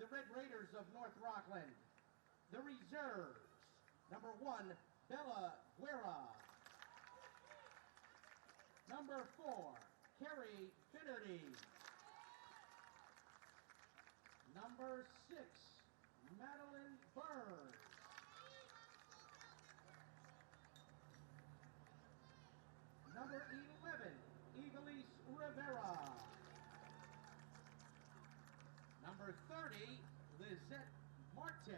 the Red Raiders of North Rockland. The reserves, number 1, Bella Guerra. Number 4, Carrie Finnerty. Number 6, Madeline Burns. Number 11, Evelise Rivera. Number 30, Lizette Marte.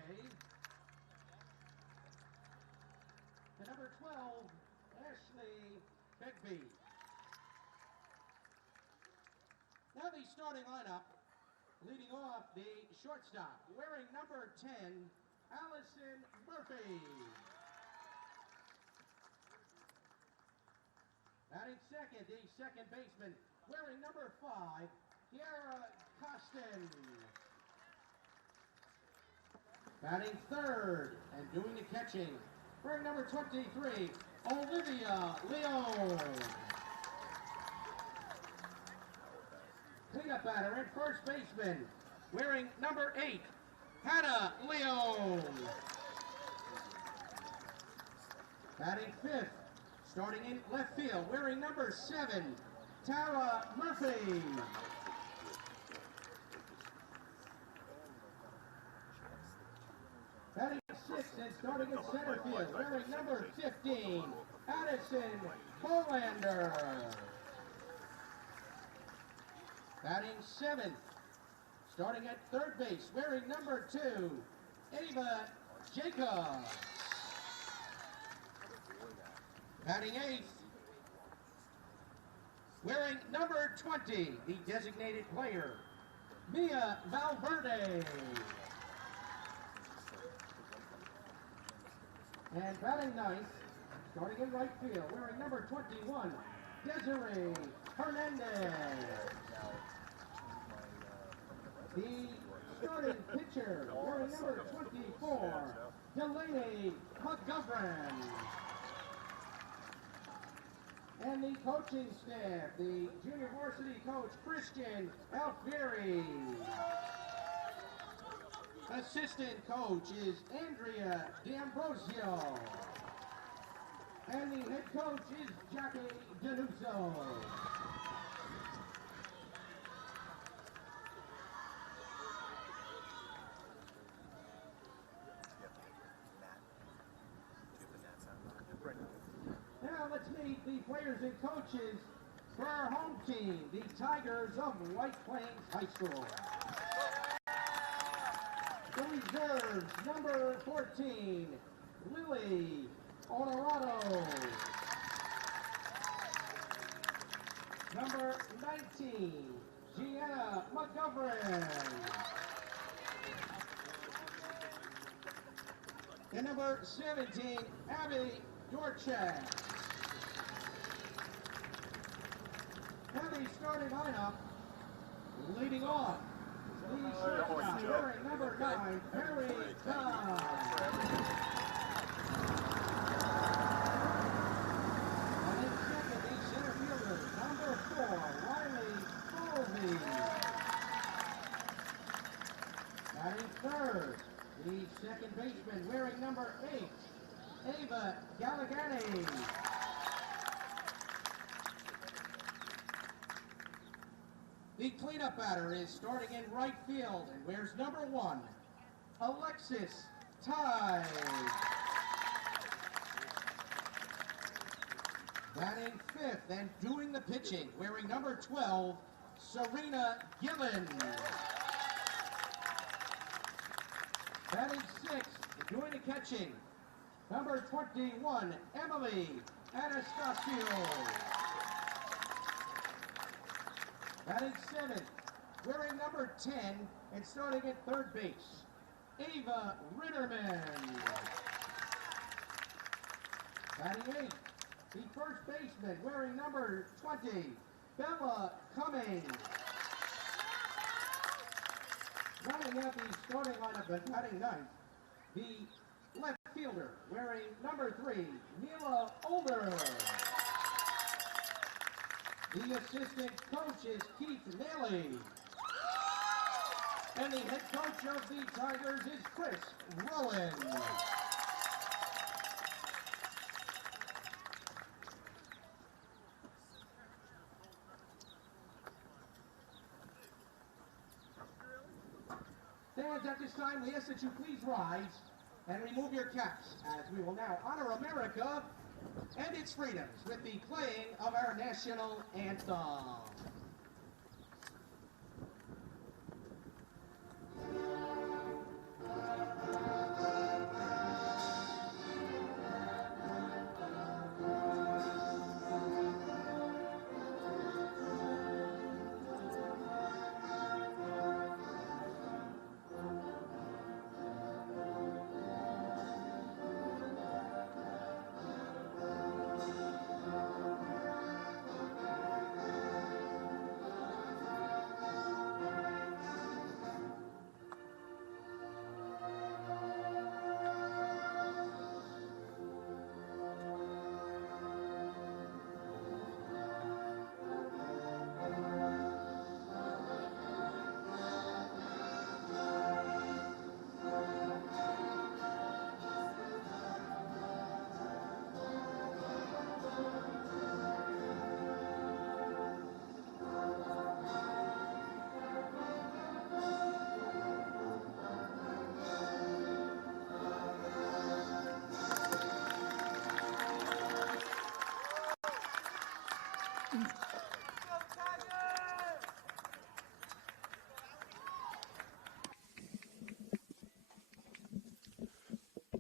And number 12, Ashley Begbie. Now the starting lineup, leading off the shortstop, wearing number 10, Allison Murphy. Batting second, the second baseman, wearing number 5, Kiara Costin. Batting third and doing the catching, wearing number 23, Olivia Leone. Cleanup batter and first baseman, wearing number 8, Hannah Leone. Batting fifth, starting in left field, wearing number 7, Tara Murphy. Batting sixth and starting in center field, wearing number 15, Addison Bolander. Batting seventh, starting at third base, wearing number 2, Ava Jacobs. Batting eighth, wearing number 20, the designated player, Mia Valverde. And batting ninth, starting in right field, wearing number 21, Desiree Hernandez. The starting pitcher, wearing number 24, Delaney McGovern. And the coaching staff, the junior varsity coach, Christian Alfieri. Assistant coach is Andrea D'Ambrosio. And the head coach is Jackie Danuso. Now let's meet the players and coaches for our home team, the Tigers of White Plains High School. The reserves, number 14, Lily Honorado. Number 19, Gianna McGovern. And number 17, Abby Dorchak. Now the starting lineup, leading off, the shortstop, wearing number 9, Perry Todd. And in second, the center fielder, number 4, Riley Colby. Batting third, the second baseman, wearing number 8, Ava Galligani. The cleanup batter is starting in right field and wears number 1, Alexis Tide. Batting fifth and doing the pitching, wearing number 12, Serena Gillen. Batting sixth, doing the catching, number 21, Emily Anastasio. Batting seventh, wearing number 10 and starting at third base, Ava Ritterman. Batting eighth, the first baseman, wearing number 20, Bella Cummings. Rounding out the starting lineup at batting ninth, the left fielder, wearing number 3, Mila Older. The assistant coach is Keith Nelly. And the head coach of the Tigers is Chris Rowan. Fans, at this time, we ask that you please rise and remove your caps, as we will now honor America and its freedoms with the playing of our national anthem.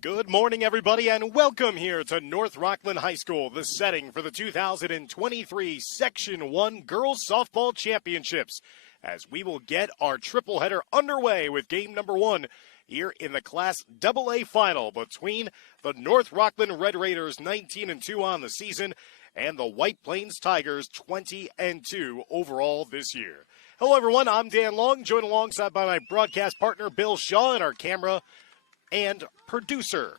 Good morning, everybody, and welcome here to North Rockland High School, the setting for the 2023 Section 1 Girls Softball Championships, as we will get our triple header underway with game number 1 here in the Class AA final between the North Rockland Red Raiders 19-2 on the season and the White Plains Tigers 20-2 overall this year. Hello, everyone. I'm Dan Long, joined alongside by my broadcast partner, Bill Shaw, and our camera and producer,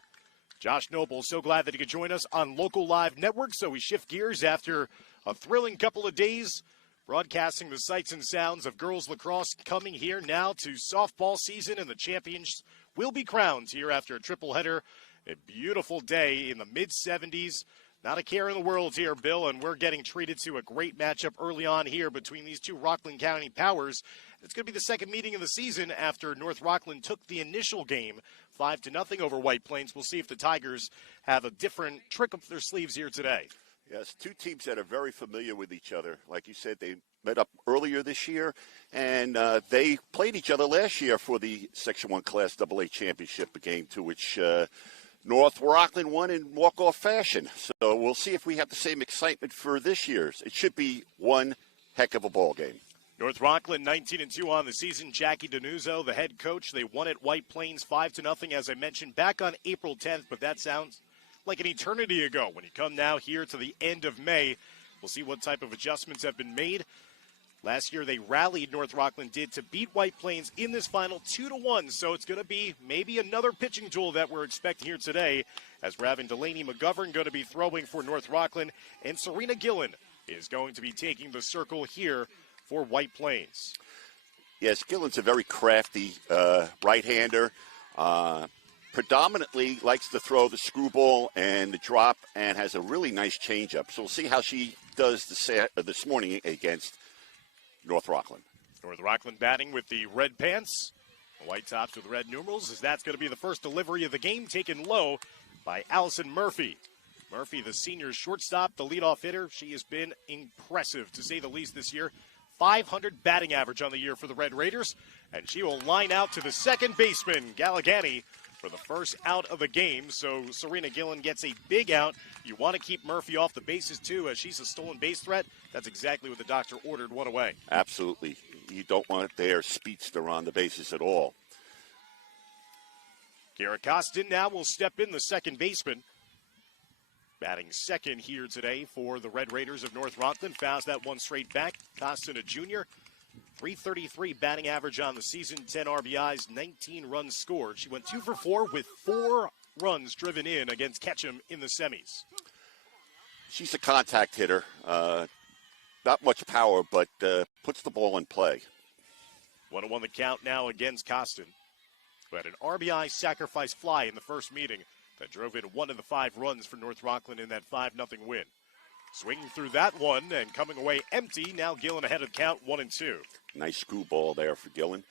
Josh Noble. So glad that he could join us on Local Live Network. So we shift gears after a thrilling couple of days broadcasting the sights and sounds of girls lacrosse, coming here now to softball season, and the champions will be crowned here after a triple header. A beautiful day in the mid-70s. Not a care in the world here, Bill, and we're getting treated to a great matchup early on here between these two Rockland County powers. It's going to be the second meeting of the season after North Rockland took the initial game 5-0 over White Plains. We'll see if the Tigers have a different trick up their sleeves here today. Yes, two teams that are very familiar with each other. Like you said, they met up earlier this year, and they played each other last year for the Section 1 Class AA Championship, a game to which North Rockland won in walk-off fashion. So we'll see if we have the same excitement for this year's. It should be one heck of a ball game. North Rockland 19-2 on the season. Jackie Denuzzo, the head coach. They won at White Plains 5-0, as I mentioned, back on April 10th, but that sounds like an eternity ago. When you come now here to the end of May, we'll see what type of adjustments have been made. Last year, they rallied, North Rockland did, to beat White Plains in this final 2-1. So it's going to be maybe another pitching duel that we're expecting here today, as we're having Delaney McGovern going to be throwing for North Rockland, and Serena Gillen is going to be taking the circle here for White Plains. Yes, Gillen's a very crafty right-hander. Predominantly likes to throw the screwball and the drop, and has a really nice changeup. So we'll see how she does this morning against North Rockland. North Rockland batting with the red pants, the white tops with red numerals, as that's going to be the first delivery of the game, taken low by Allison Murphy. Murphy, the senior shortstop, the leadoff hitter. She has been impressive, to say the least, this year. 500 batting average on the year for the Red Raiders, and she will line out to the second baseman, Galligani, for the first out of the game. So Serena Gillen gets a big out. You want to keep Murphy off the bases, too, as she's a stolen base threat. That's exactly what the doctor ordered, one away. Absolutely. You don't want their speedster on the bases at all. Garrett Costin now will step in, the second baseman. Batting second here today for the Red Raiders of North Rockland. Fouls that one straight back. Costin, a junior. 333 batting average on the season, 10 RBIs, 19 runs scored. She went 2 for 4 with 4 runs driven in against Ketchum in the semis. She's a contact hitter. Not much power, but puts the ball in play. 1-1 the count now against Costin, who had an RBI sacrifice fly in the first meeting that drove in 1 of the 5 runs for North Rockland in that 5-0 win. Swinging through that one and coming away empty. Now Gillen ahead of the count, 1-2. Nice screwball there for Gillen.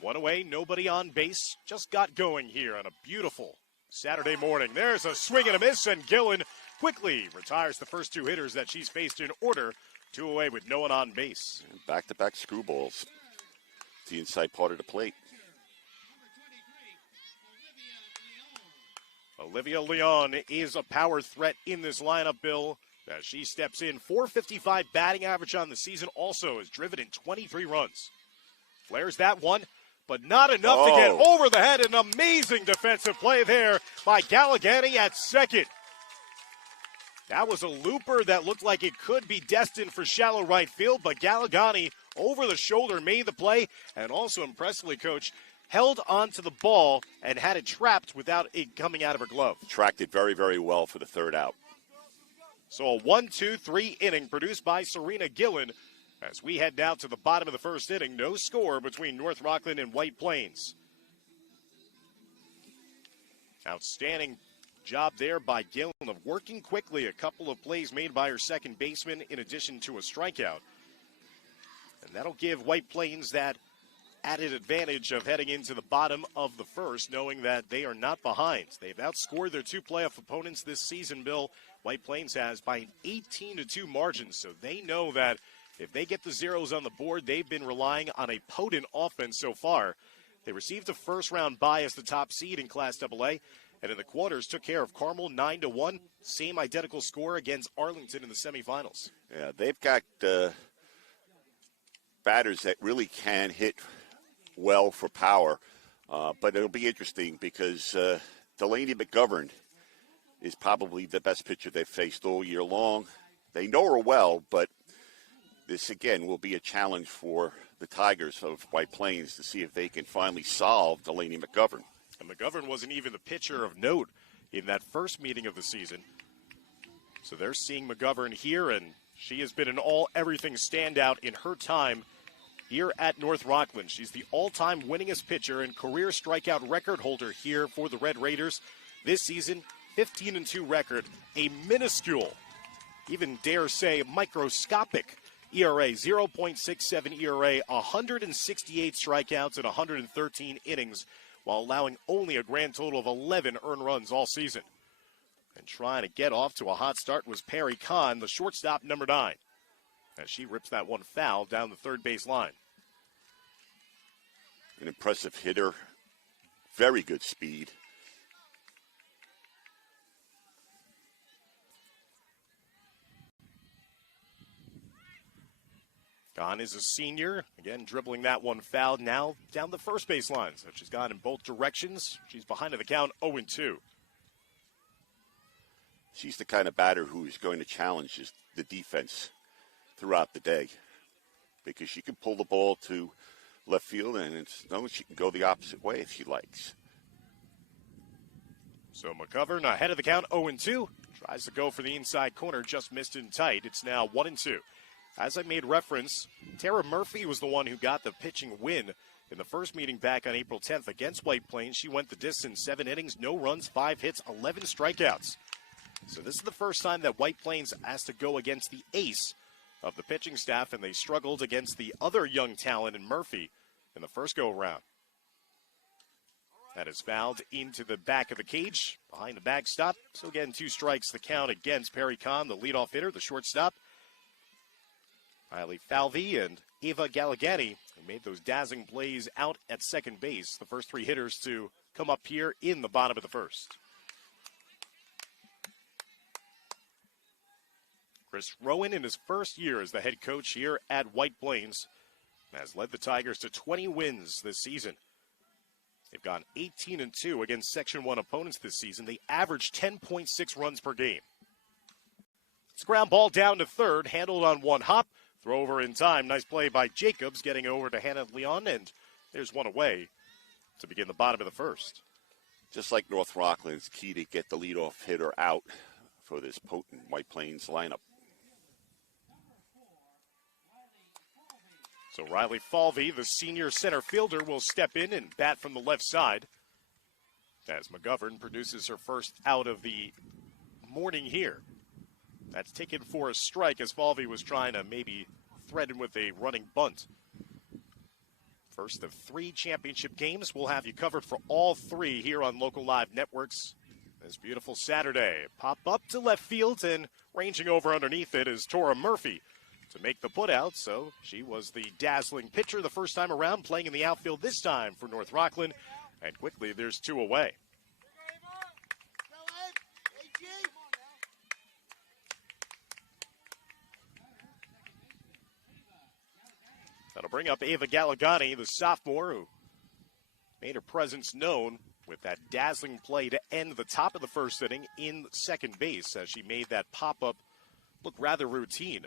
1 away, nobody on base. Just got going here on a beautiful Saturday morning. There's a swing and a miss, and Gillen quickly retires the first 2 hitters that she's faced in order. 2 away with no one on base. And back-to-back screwballs. The inside part of the plate. Olivia Leon is a power threat in this lineup, Bill, as she steps in. .455 batting average on the season, also has driven in 23 runs. Flares that one, but not enough to get over the head. An amazing defensive play there by Galligani at second. That was a looper that looked like it could be destined for shallow right field, but Galligani over the shoulder made the play, and also impressively, Coach, held onto the ball and had it trapped without it coming out of her glove. Tracked it very, very well for the 3rd out. So a 1-2-3 inning produced by Serena Gillen as we head down to the bottom of the first inning. No score between North Rockland and White Plains. Outstanding job there by Gillen of working quickly. A couple of plays made by her second baseman in addition to a strikeout. And that'll give White Plains that added advantage of heading into the bottom of the first, knowing that they are not behind. They've outscored their 2 playoff opponents this season, Bill. White Plains has by an 18-2 margin, so they know that if they get the zeros on the board, they've been relying on a potent offense so far. They received a first-round bye as the top seed in Class AA, and in the quarters took care of Carmel 9-1. Same identical score against Arlington in the semifinals. Yeah, they've got batters that really can hit well for power, but it'll be interesting because Delaney McGovern is probably the best pitcher they've faced all year long. They know her well, but this again will be a challenge for the Tigers of White Plains to see if they can finally solve Delaney McGovern. And McGovern wasn't even the pitcher of note in that first meeting of the season. So they're seeing McGovern here, and she has been an all-everything standout in her time here at North Rockland. She's the all-time winningest pitcher and career strikeout record holder here for the Red Raiders. This season, 15-2 record, a minuscule, even dare say microscopic ERA, 0.67 ERA, 168 strikeouts and 113 innings, while allowing only a grand total of 11 earned runs all season. And trying to get off to a hot start was Perry Kahn, the shortstop, number 9. As she rips that one foul down the third base line. An impressive hitter, very good speed. Kahn is a senior, again dribbling that one foul now down the first base line. So she's gone in both directions. She's behind in the count, 0-2. She's the kind of batter who is going to challenge the defense throughout the day, because she can pull the ball to left field, and she can go the opposite way if she likes. So McGovern ahead of the count, 0-2. Tries to go for the inside corner, just missed in tight. It's now 1-2. As I made reference, Tara Murphy was the one who got the pitching win in the first meeting back on April 10th against White Plains. She went the distance, 7 innings, no runs, 5 hits, 11 strikeouts. So this is the first time that White Plains has to go against the ace of the pitching staff, and they struggled against the other young talent in Murphy in the first go-around. That is fouled into the back of the cage, behind the backstop. So again, 2 strikes the count against Perry Kahn, the leadoff hitter, the shortstop. Riley Falvey and Eva Galligani made those dazzling plays out at second base, the first 3 hitters to come up here in the bottom of the first. Chris Rowan, in his first year as the head coach here at White Plains, has led the Tigers to 20 wins this season. They've gone 18-2 against Section 1 opponents this season. They average 10.6 runs per game. It's a ground ball down to third, handled on one hop. Throw over in time. Nice play by Jacobs, getting over to Hannah Leon, and there's one away to begin the bottom of the first. Just like North Rockland, it's key to get the leadoff hitter out for this potent White Plains lineup. So Riley Falvey, the senior center fielder, will step in and bat from the left side as McGovern produces her first out of the morning here. That's taken for a strike as Falvey was trying to maybe threaten with a running bunt. First of 3 championship games. We'll have you covered for all 3 here on Local Live Networks this beautiful Saturday. Pop up to left field, and ranging over underneath it is Tora Murphy to make the putout. So she was the dazzling pitcher the first time around, playing in the outfield this time for North Rockland. And quickly, there's 2 away. That'll bring up Ava Galagani, the sophomore, who made her presence known with that dazzling play to end the top of the first inning in second base as she made that pop-up look rather routine.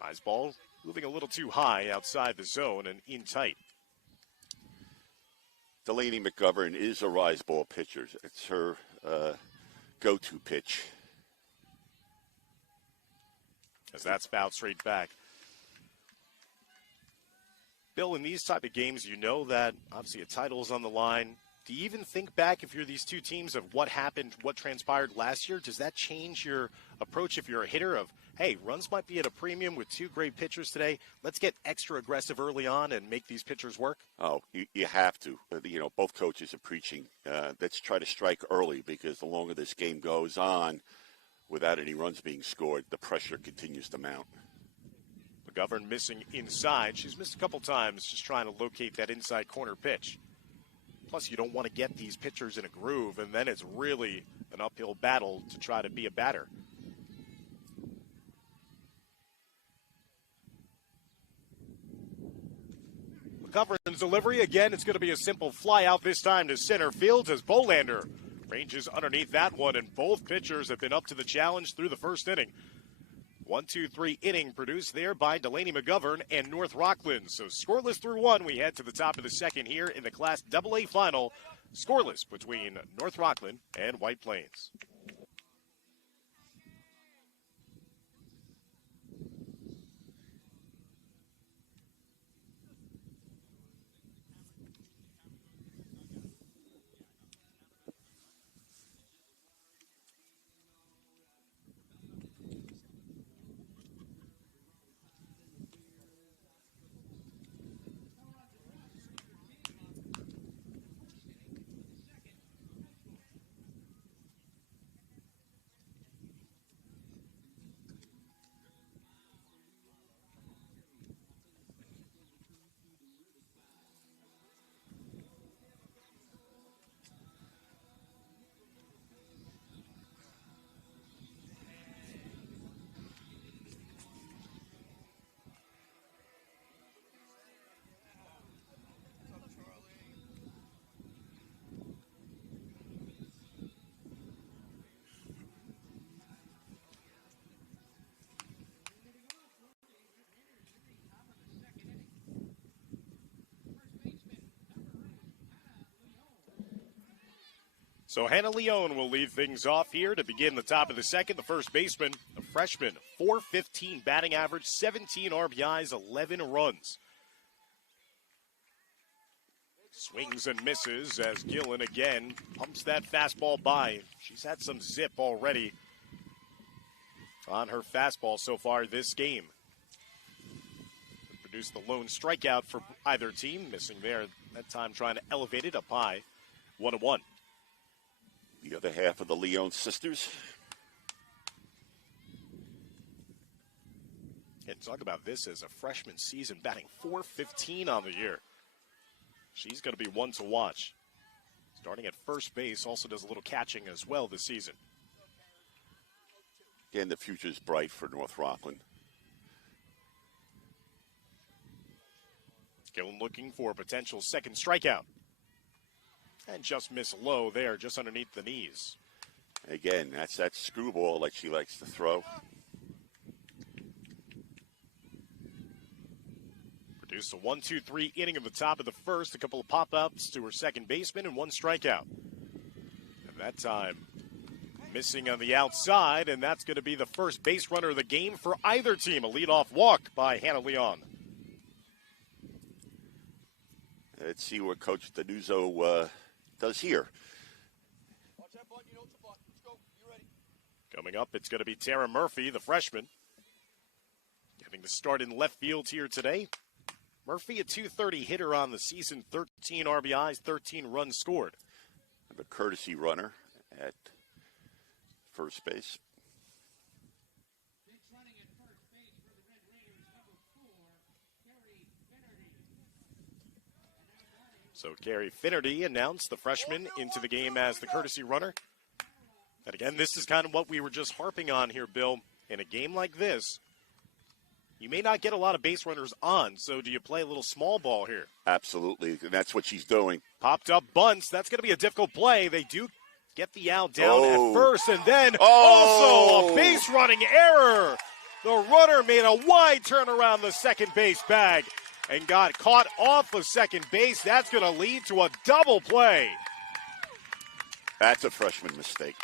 Rise ball moving a little too high outside the zone and in tight. Delaney McGovern is a rise ball pitcher. It's her go-to pitch. As that's fouled straight back. Bill, in these type of games, you know that obviously a title is on the line. Do you even think back, if you're these 2 teams, of what happened, what transpired last year? Does that change your approach if you're a hitter of, hey, runs might be at a premium with 2 great pitchers today. Let's get extra aggressive early on and make these pitchers work? Oh, you have to. You know, both coaches are preaching. Let's try to strike early, because the longer this game goes on, without any runs being scored, the pressure continues to mount. McGovern missing inside. She's missed a couple times just trying to locate that inside corner pitch. Plus, you don't want to get these pitchers in a groove, and then it's really an uphill battle to try to be a batter. McGovern's delivery, again, it's going to be a simple fly out this time to center field as Bolander ranges underneath that one, and both pitchers have been up to the challenge through the first inning. 1-2-3 inning produced there by Delaney McGovern and North Rockland. So scoreless through 1, we head to the top of the second here in the Class AA final. Scoreless between North Rockland and White Plains. So Hannah Leone will lead things off here to begin the top of the second. The first baseman, a freshman, .415 batting average, 17 RBIs, 11 runs. Swings and misses as Gillen again pumps that fastball by. She's had some zip already on her fastball so far this game. Produced the lone strikeout for either team, missing there that time trying to elevate it up high. 1-1. The other half of the Leone sisters. And talk about this as a freshman season, batting .415 on the year. She's going to be one to watch. Starting at first base, also does a little catching as well this season. Again, the future's bright for North Rockland. Gillen looking for a potential second strikeout. And just miss low there, just underneath the knees. Again, that's that screwball like she likes to throw. Produced a 1-2-3 inning of the top of the first, a couple of pop-ups to her second baseman and one strikeout. And that time, Missing on the outside, and that's going to be the first base runner of the game for either team. A leadoff walk by Hannah Leon. Let's see what Coach Danuzzo does here. Coming up, it's going to be Tara Murphy, the freshman, getting the start in left field here today. Murphy, a .230 hitter on the season, 13 RBIs, 13 runs scored. The courtesy runner at first base. So Carrie Finnerty announced the freshman into the game as the courtesy runner. And again, this is kind of what we were just harping on here, Bill. In a game like this, you may not get a lot of base runners on, so do you play a little small ball here? Absolutely, and that's what she's doing. Popped up bunts. That's going to be a difficult play. They do get the out down at first, and then also a base running error. The runner made a wide turn around the second base bag and got caught off of second base. That's going to lead to a double play. That's a freshman mistake.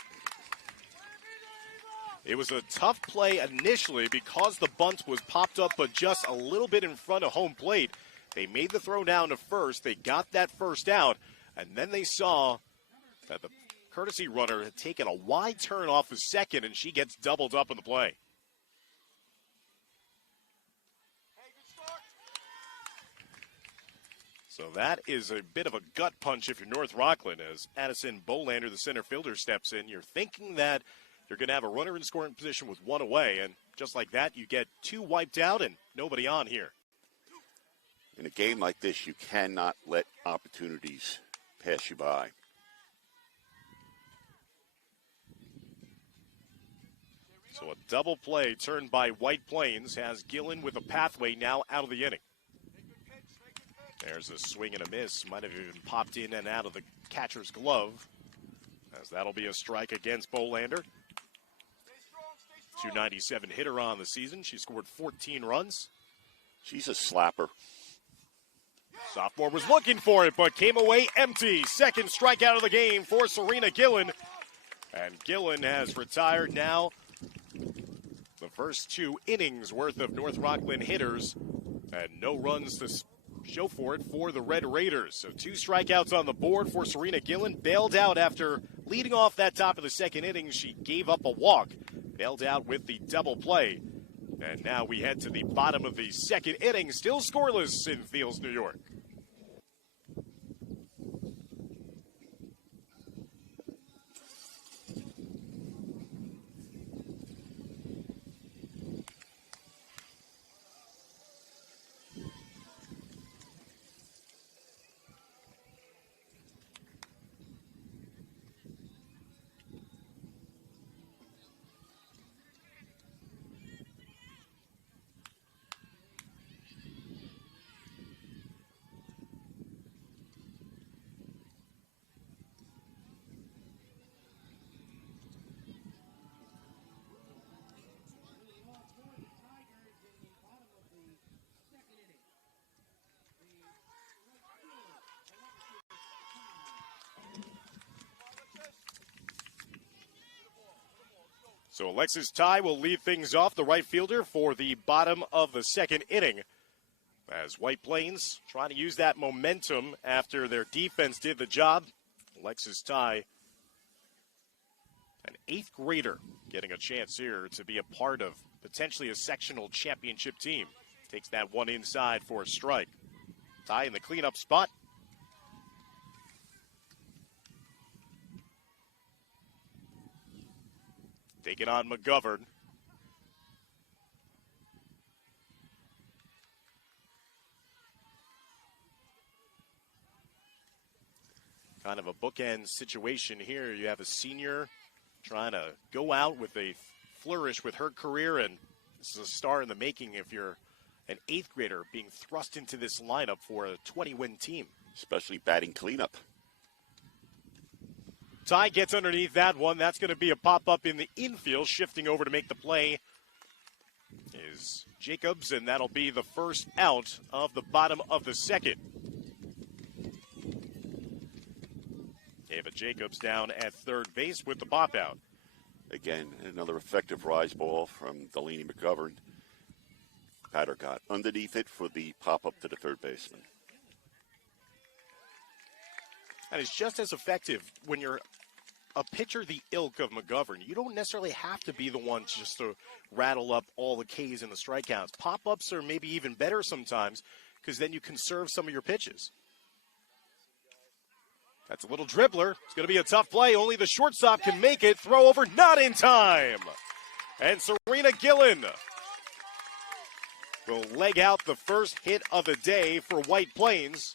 It was a tough play initially because the bunt was popped up but just a little bit in front of home plate. They made the throw down to first. They got that first out, and then they saw that the courtesy runner had taken a wide turn off of second, and she gets doubled up in the play. So that is a bit of a gut punch if you're North Rockland, as Addison Bolander, the center fielder, steps in. You're thinking that you're going to have a runner in scoring position with one away, and just like that, you get two wiped out and nobody on here. In a game like this, you cannot let opportunities pass you by. So a double play turned by White Plains has Gillen with a pathway now out of the inning. There's a swing and a miss. Might have even popped in and out of the catcher's glove, as that'll be a strike against Bolander. 297 hitter on the season. She scored 14 runs. She's a slapper. Sophomore was looking for it, but came away empty. Second strikeout of the game for Serena Gillen. And Gillen has retired now. The first 2 innings worth of North Rockland hitters, and no runs to show for it for the Red Raiders. So 2 strikeouts on the board for Serena Gillen. Bailed out after leading off that top of the second inning. She gave up a walk. Bailed out with the double play. And now we head to the bottom of the second inning. Still scoreless in Fields, New York. So Alexis Ty will lead things off, the right fielder, for the bottom of the second inning, as White Plains trying to use that momentum after their defense did the job. Alexis Ty, an 8th grader, getting a chance here to be a part of potentially a sectional championship team. Takes that one inside for a strike. Ty in the cleanup spot. Taking on McGovern. Kind of a bookend situation here. You have a senior trying to go out with a flourish with her career, and this is a star in the making if you're an 8th grader being thrust into this lineup for a 20-win team. Especially batting cleanup. Ty gets underneath that one. That's going to be a pop-up in the infield. Shifting over to make the play is Jacobs, and that'll be the first out of the bottom of the second. Ava Jacobs down at third base with the pop out. Again, another effective rise ball from Delaney McGovern. Batter got underneath it for the pop-up to the third baseman. And it's just as effective when you're a pitcher the ilk of McGovern. You don't necessarily have to be the one just to rattle up all the Ks and the strikeouts. Pop-ups are maybe even better sometimes because then you conserve some of your pitches. That's a little dribbler. It's going to be a tough play. Only the shortstop can make it. Throw over, not in time. And Serena Gillen will leg out the first hit of the day for White Plains.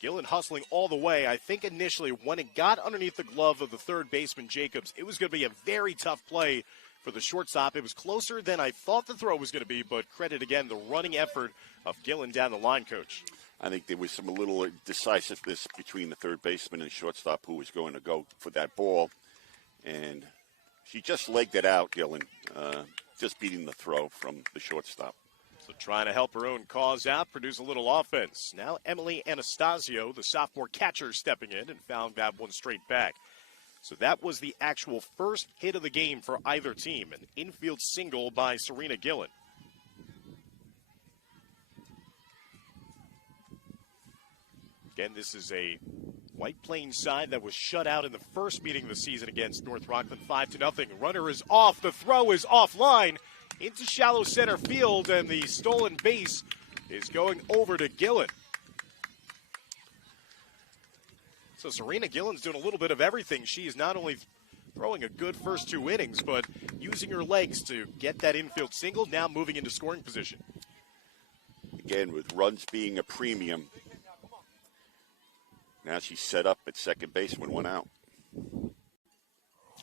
Gillen hustling all the way. I think initially when it got underneath the glove of the third baseman, Jacobs, it was going to be a very tough play for the shortstop. It was closer than I thought the throw was going to be, but credit again the running effort of Gillen down the line, Coach. I think there was some a little decisiveness between the third baseman and shortstop who was going to go for that ball. And she just legged it out, Gillen, just beating the throw from the shortstop. So trying to help her own cause out, produce a little offense. Now Emily Anastasio, the sophomore catcher, stepping in and found that one straight back. So that was the actual first hit of the game for either team, an infield single by Serena Gillen. Again, this is a White Plains side that was shut out in the first meeting of the season against North Rockland, 5-0. Runner is off. The throw is offline into shallow center field, and the stolen base is going over to Gillen. So Serena Gillen's doing a little bit of everything. She is not only throwing a good first two innings, but using her legs to get that infield single, now moving into scoring position. Again, with runs being a premium, now she's set up at second base when one out.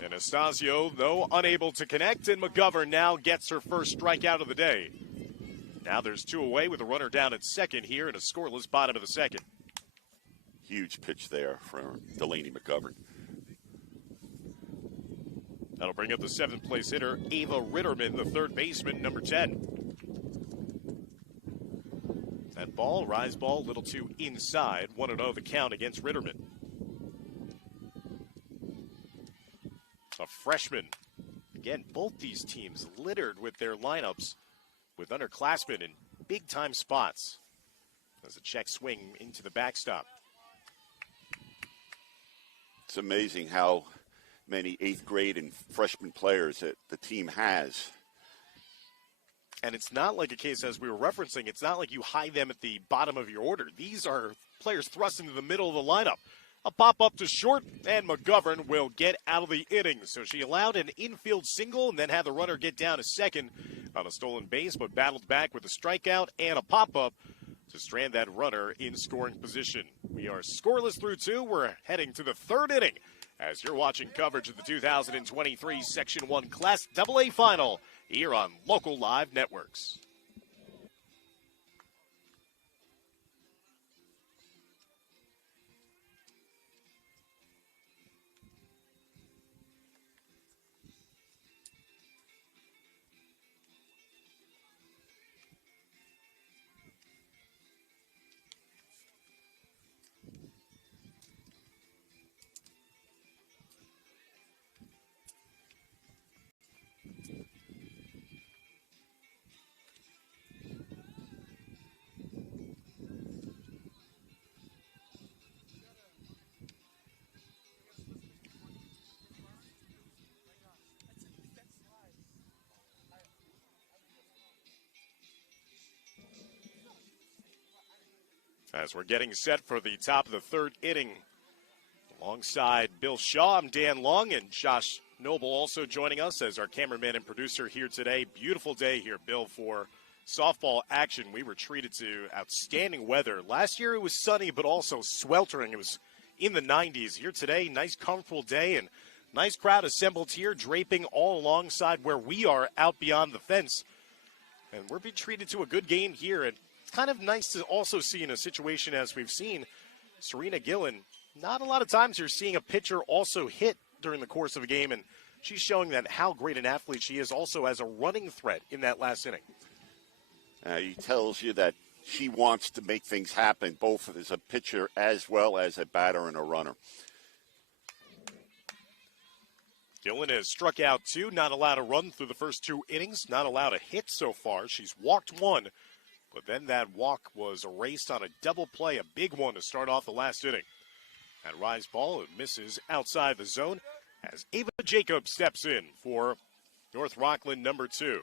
Anastasio, though, unable to connect, and McGovern now gets her first strikeout of the day. Now there's two away with a runner down at second here in a scoreless bottom of the second. Huge pitch there from Delaney McGovern. That'll bring up the seventh place hitter, Ava Ritterman, the third baseman, number 10. That ball, rise ball, a little too inside. 1-0 the count against Ritterman. A freshman. Again, both these teams littered with their lineups with underclassmen in big-time spots. As a check swing into the backstop. It's amazing how many 8th grade and freshman players that the team has. And it's not like a case, as we were referencing, it's not like you hide them at the bottom of your order. These are players thrust into the middle of the lineup. A pop-up to short, and McGovern will get out of the inning. So she allowed an infield single and then had the runner get down to second on a stolen base, but battled back with a strikeout and a pop-up to strand that runner in scoring position. We are scoreless through two. We're heading to the third inning as you're watching coverage of the 2023 Section 1 Class AA Final here on Local Live Networks. As we're getting set for the top of the third inning, alongside Bill Shaw, I'm Dan Long, and Josh Noble also joining us as our cameraman and producer here today. Beautiful day here, Bill, for softball action. We were treated to outstanding weather. Last year it was sunny, but also sweltering. It was in the 90s. Here today, nice, comfortable day, and nice crowd assembled here, draping all alongside where we are out beyond the fence. And we're being treated to a good game here, and kind of nice to also see in a situation as we've seen Serena Gillen. Not a lot of times you're seeing a pitcher also hit during the course of a game, and she's showing that how great an athlete she is also as a running threat in that last inning. He tells you that she wants to make things happen, both as a pitcher as well as a batter and a runner. Gillen has struck out 2, not allowed a run through the first 2 innings, not allowed a hit so far. She's walked 1, but then that walk was erased on a double play, a big one to start off the last inning. That rise ball, it misses outside the zone as Ava Jacobs steps in for North Rockland number 2.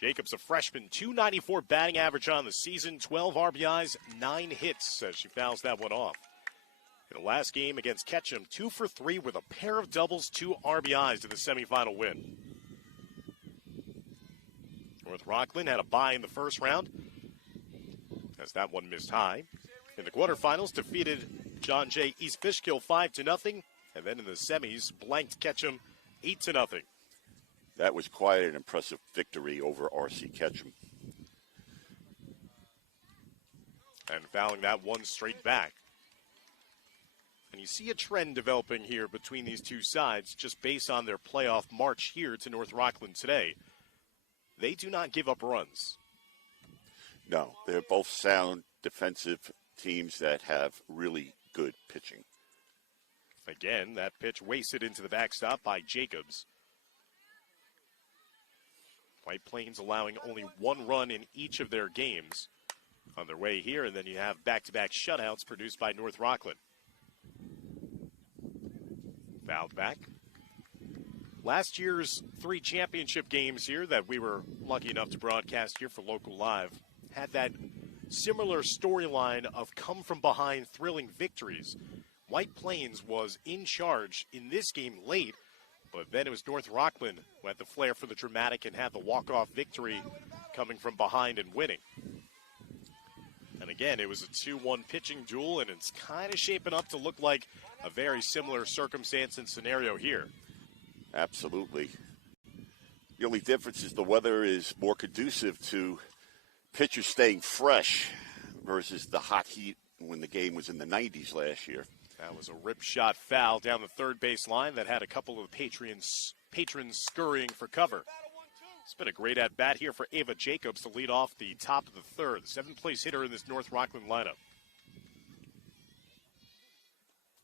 Jacobs, a freshman, .294 batting average on the season, 12 RBIs, 9 hits as she fouls that one off. In the last game against Ketchum, 2 for 3 with a pair of doubles, 2 RBIs to the semifinal win. North Rockland had a bye in the first round as that one missed high. In the quarterfinals, defeated John Jay East Fishkill 5-0, and then in the semis, blanked Ketchum 8-0. That was quite an impressive victory over RC Ketchum. And fouling that one straight back. And you see a trend developing here between these two sides just based on their playoff march here to North Rockland today. They do not give up runs. No, they're both sound defensive teams that have really good pitching. Again, that pitch wasted into the backstop by Jacobs. White Plains allowing only 1 run in each of their games on their way here, and then you have back-to-back shutouts produced by North Rockland. Fouled back. Last year's 3 championship games here that we were lucky enough to broadcast here for LocalLive had that similar storyline of come-from-behind thrilling victories. White Plains was in charge in this game late, but then it was North Rockland who had the flair for the dramatic and had the walk-off victory coming from behind and winning. And again, it was a 2-1 pitching duel, and it's kind of shaping up to look like a very similar circumstance and scenario here. Absolutely. The only difference is the weather is more conducive to pitchers staying fresh versus the hot heat when the game was in the 90s last year. That was a rip shot foul down the third base line that had a couple of patrons scurrying for cover. It's been a great at-bat here for Ava Jacobs to lead off the top of the third, the 7th-place hitter in this North Rockland lineup.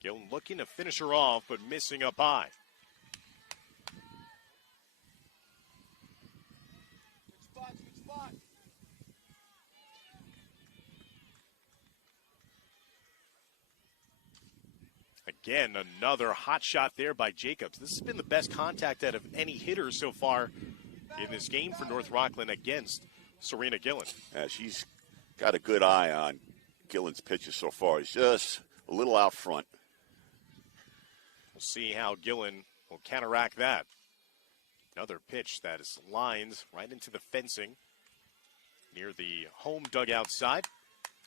Gillen looking to finish her off, but missing up high. Again, another hot shot there by Jacobs. This has been the best contact out of any hitter so far in this game for North Rockland against Serena Gillen. She's got a good eye on Gillen's pitches so far. He's just a little out front. We'll see how Gillen will counteract that. Another pitch that is lined right into the fencing near the home dugout side.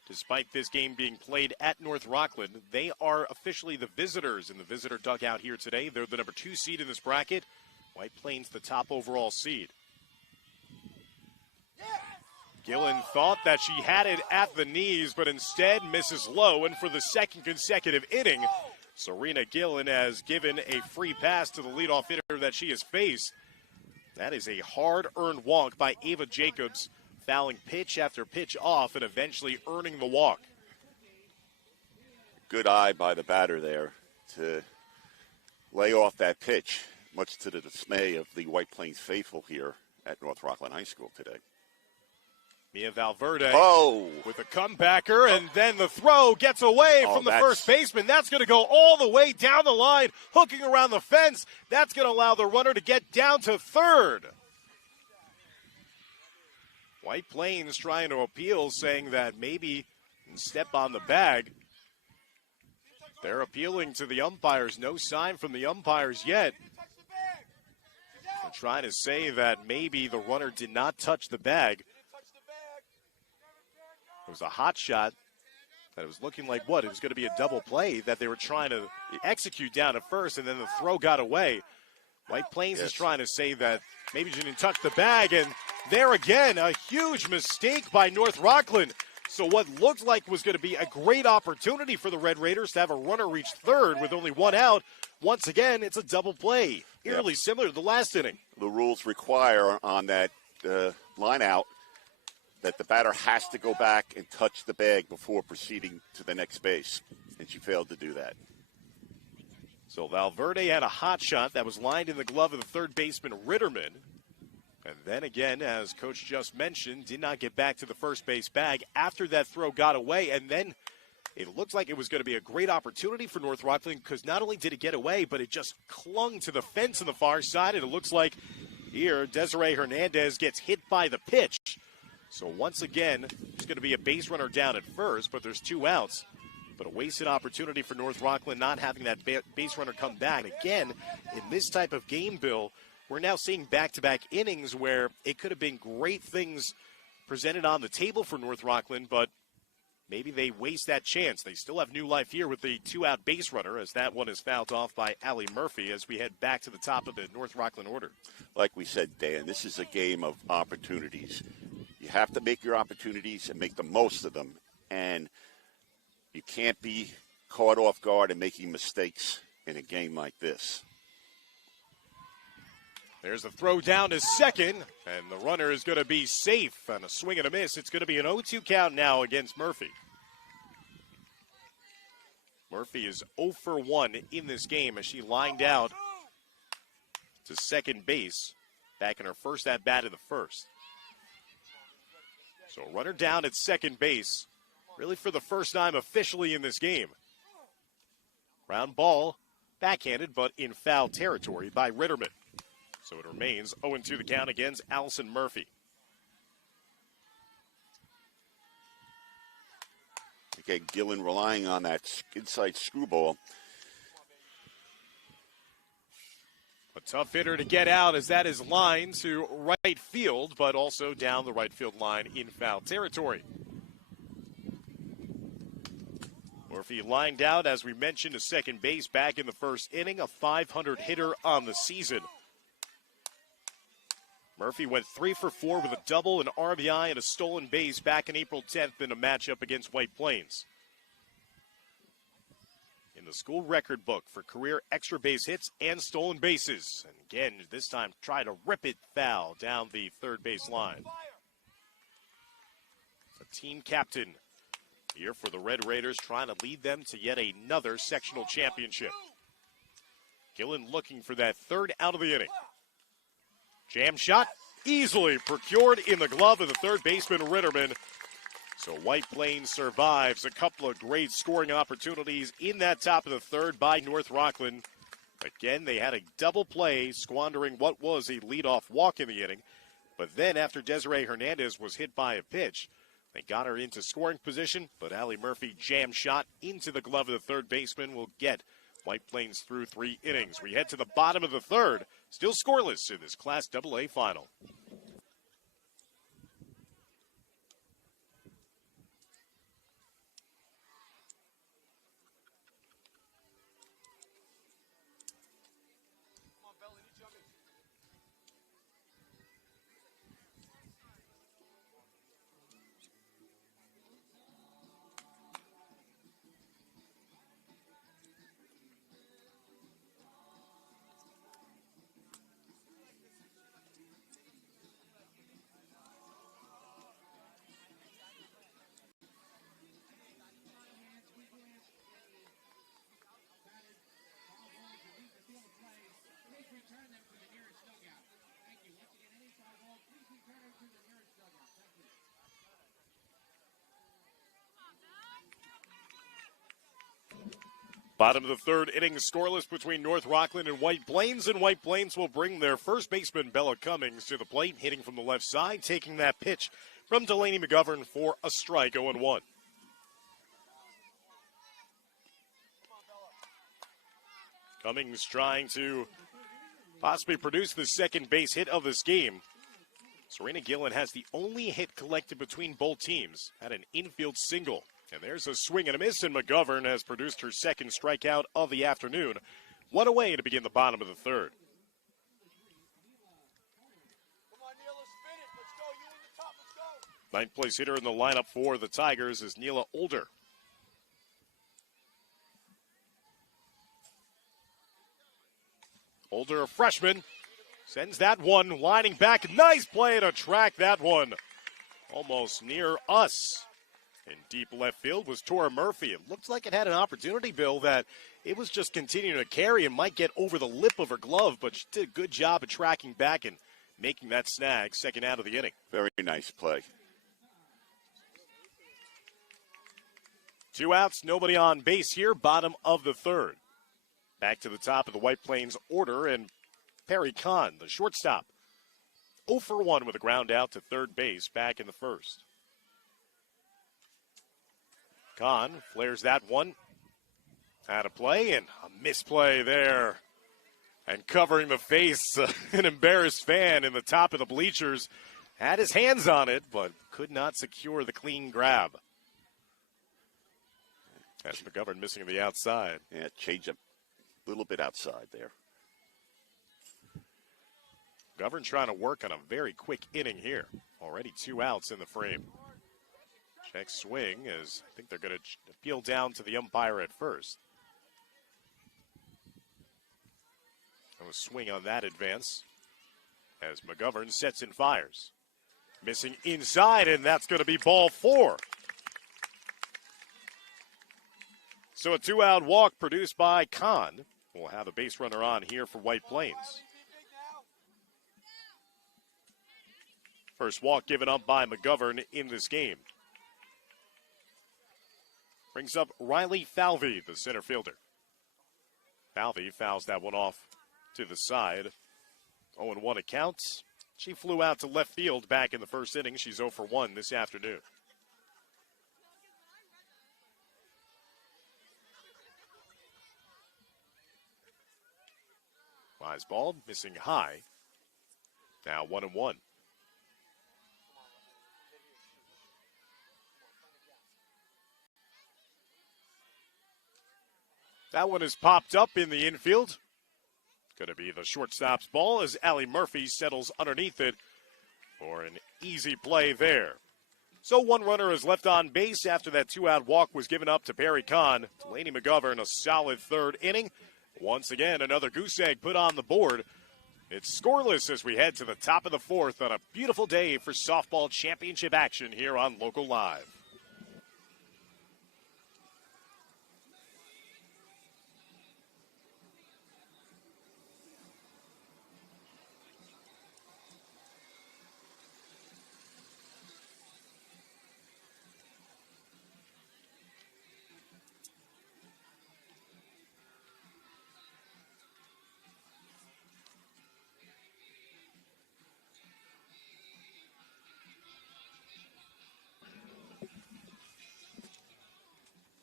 Despite this game being played at North Rockland, they are officially the visitors in the visitor dugout here today. They're the number 2 seed in this bracket. White Plains the top overall seed. Gillen thought that she had it at the knees, but instead misses low. And for the second consecutive inning, Serena Gillen has given a free pass to the leadoff hitter that she has faced. That is a hard-earned walk by Ava Jacobs, fouling pitch after pitch off and eventually earning the walk. Good eye by the batter there to lay off that pitch, much to the dismay of the White Plains faithful here at North Rockland High School today. Mia Valverde with a comebacker, and then the throw gets away from the first baseman. That's going to go all the way down the line, hooking around the fence. That's going to allow the runner to get down to third. White Plains trying to appeal, saying that maybe step on the bag. They're appealing to the umpires. No sign from the umpires yet. They're trying to say that maybe the runner did not touch the bag. It was a hot shot that it was looking like it was going to be a double play that they were trying to execute down at first, and then the throw got away. White Plains is trying to say that maybe she didn't touch the bag, and there again, a huge mistake by North Rockland. So what looked like was going to be a great opportunity for the Red Raiders to have a runner reach third with only 1 out. Once again, it's a double play, eerily similar to the last inning. The rules require on that line out that the batter has to go back and touch the bag before proceeding to the next base, and she failed to do that. So Valverde had a hot shot that was lined in the glove of the third baseman Ritterman. And then again, as Coach just mentioned, did not get back to the first base bag after that throw got away. And then it looked like it was going to be a great opportunity for North Rockland because not only did it get away, but it just clung to the fence on the far side. And it looks like here Desiree Hernandez gets hit by the pitch. So once again, there's going to be a base runner down at first, but there's 2 outs. But a wasted opportunity for North Rockland not having that base runner come back. And again, in this type of game, Bill, we're now seeing back-to-back innings where it could have been great things presented on the table for North Rockland, but maybe they waste that chance. They still have new life here with the 2-out base runner as that one is fouled off by Allie Murphy as we head back to the top of the North Rockland order. Like we said, Dan, this is a game of opportunities. You have to make your opportunities and make the most of them. And you can't be caught off guard and making mistakes in a game like this. There's a throw down to second, and the runner is going to be safe on a swing and a miss. It's going to be an 0-2 count now against Murphy. Murphy is 0 for 1 in this game as she lined out to second base back in her first at-bat of the first. So runner down at second base, really for the first time officially in this game. Ground ball, backhanded, but in foul territory by Ritterman. So it remains 0-2 the count against Allison Murphy. Again, Gillen relying on that inside screwball. A tough hitter to get out as that is lined to right field, but also down the right field line in foul territory. Murphy lined out, as we mentioned, to second base back in the first inning, a .500 hitter on the season. Murphy went 3 for 4 with a double, an RBI, and a stolen base back in April 10th in a matchup against White Plains. In the school record book for career extra base hits and stolen bases. And again, this time try to rip it foul down the third base line. A team captain here for the Red Raiders, trying to lead them to yet another sectional championship. Gillen looking for that third out of the inning. Jam shot easily procured in the glove of the third baseman Ritterman. So White Plains survives a couple of great scoring opportunities in that top of the third by North Rockland. Again, they had a double play, squandering what was a leadoff walk in the inning. But then after Desiree Hernandez was hit by a pitch, they got her into scoring position, but Allie Murphy jam shot into the glove of the third baseman will get White Plains through 3 innings. We head to the bottom of the third, still scoreless in this Class AA final. Bottom of the third inning, scoreless between North Rockland and White Plains, and White Plains will bring their first baseman, Bella Cummings, to the plate, hitting from the left side, taking that pitch from Delaney McGovern for a strike, 0-1. Cummings trying to possibly produce the second base hit of this game. Serena Gillen has the only hit collected between both teams, had an infield single. And there's a swing and a miss, and McGovern has produced her second strikeout of the afternoon. 1 away to begin the bottom of the third. Come on, Neil, let's spin it. Let's go. You in the top. Let's go. Ninth place hitter in the lineup for the Tigers is Neela Older. Older, a freshman, sends that one, lining back. Nice play to track that one almost near us. In deep left field was Tora Murphy. It looked like it had an opportunity, Bill, that it was just continuing to carry and might get over the lip of her glove, but she did a good job of tracking back and making that snag second out of the inning. Very nice play. 2 outs, nobody on base here, bottom of the third. Back to the top of the White Plains order, and Perry Kahn, the shortstop, 0 for 1 with a ground out to third base back in the first. Kahn flares that one. Out of play, and a misplay there. And covering the face, an embarrassed fan in the top of the bleachers. Had his hands on it, but could not secure the clean grab. That's McGovern missing the outside. Yeah, change up a little bit outside there. McGovern trying to work on a very quick inning here. Already 2 outs in the frame. Check swing as I think they're going to appeal down to the umpire at first. A swing on that advance as McGovern sets and fires. Missing inside, and that's going to be ball 4. So a 2-out walk produced by Kahn. We'll have a base runner on here for White Plains. First walk given up by McGovern in this game. Brings up Riley Falvey, the center fielder. Falvey fouls that one off to the side. 0-1 accounts. She flew out to left field back in the first inning. She's 0 for 1 this afternoon. Flies ball, missing high. Now 1-1. That one is popped up in the infield. Going to be the shortstop's ball as Allie Murphy settles underneath it for an easy play there. So one runner is left on base after that 2-out walk was given up to Perry Kahn. Delaney McGovern, a solid third inning. Once again, another goose egg put on the board. It's scoreless as we head to the top of the fourth on a beautiful day for softball championship action here on Local Live.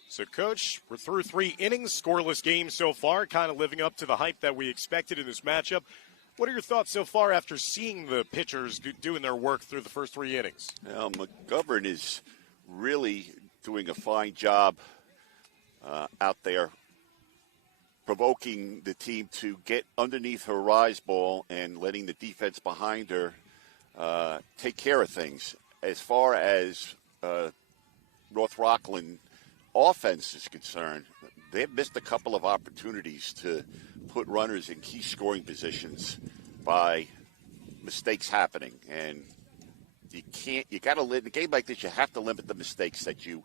So, Coach, we're through 3 innings, scoreless game so far, kind of living up to the hype that we expected in this matchup. What are your thoughts so far after seeing the pitchers doing their work through the first 3 innings? Well, McGovern is really doing a fine job out there, provoking the team to get underneath her rise ball and letting the defense behind her take care of things. As far as North Rockland offense is concerned, they've missed a couple of opportunities to put runners in key scoring positions by mistakes happening. And you got to limit, in a game like this, you have to limit the mistakes that you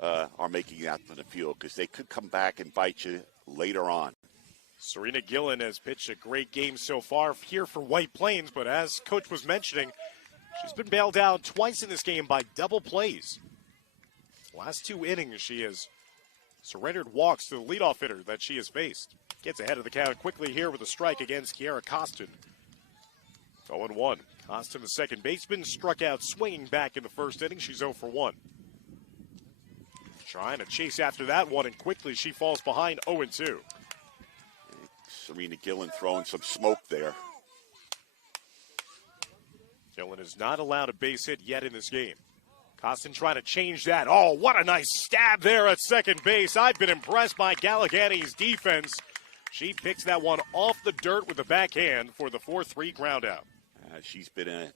are making out in the field because they could come back and bite you later on. Serena Gillen has pitched a great game so far here for White Plains, but as Coach was mentioning, she's been bailed out twice in this game by double plays. Last 2 innings, she has surrendered walks to the leadoff hitter that she has faced. Gets ahead of the count quickly here with a strike against Kiara Costin. 0-1. Costin, the second baseman, struck out swinging back in the first inning. She's 0 for 1. Trying to chase after that one, and quickly she falls behind 0-2. Serena Gillen throwing some smoke there. Gillen is not allowed a base hit yet in this game. Costin trying to change that. Oh, what a nice stab there at second base. I've been impressed by Galligani's defense. She picks that one off the dirt with the backhand for the 4-3 ground out. She's been a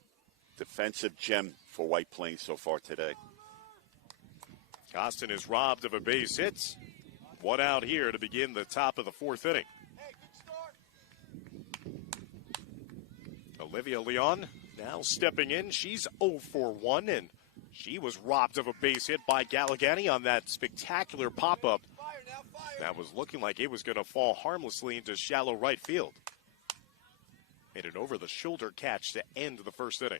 defensive gem for White Plains so far today. Costin is robbed of a base hit. 1 out here to begin the top of the 4th inning. Olivia Leon now stepping in. She's 0 for 1, and She was robbed of a base hit by Galligani on that spectacular pop-up. Fire now, fire. That was looking like it was going to fall harmlessly into shallow right field. Made an over-the-shoulder catch to end the first inning.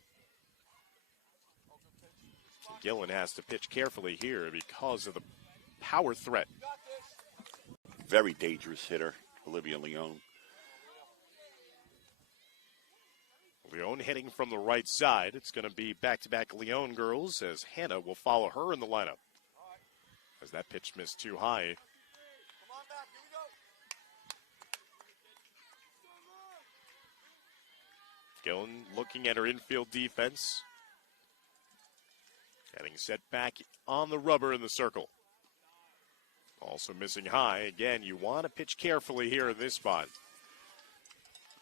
So Gillen has to pitch carefully here because of the power threat. Got this. Very dangerous hitter, Olivia Leone. Leone hitting from the right side. It's going to be back-to-back Leone girls as Hannah will follow her in the lineup. As that pitch missed too high. Come on back. Here we go. Gillen looking at her infield defense. Getting set back on the rubber in the circle. Also missing high. Again, you want to pitch carefully here in this spot.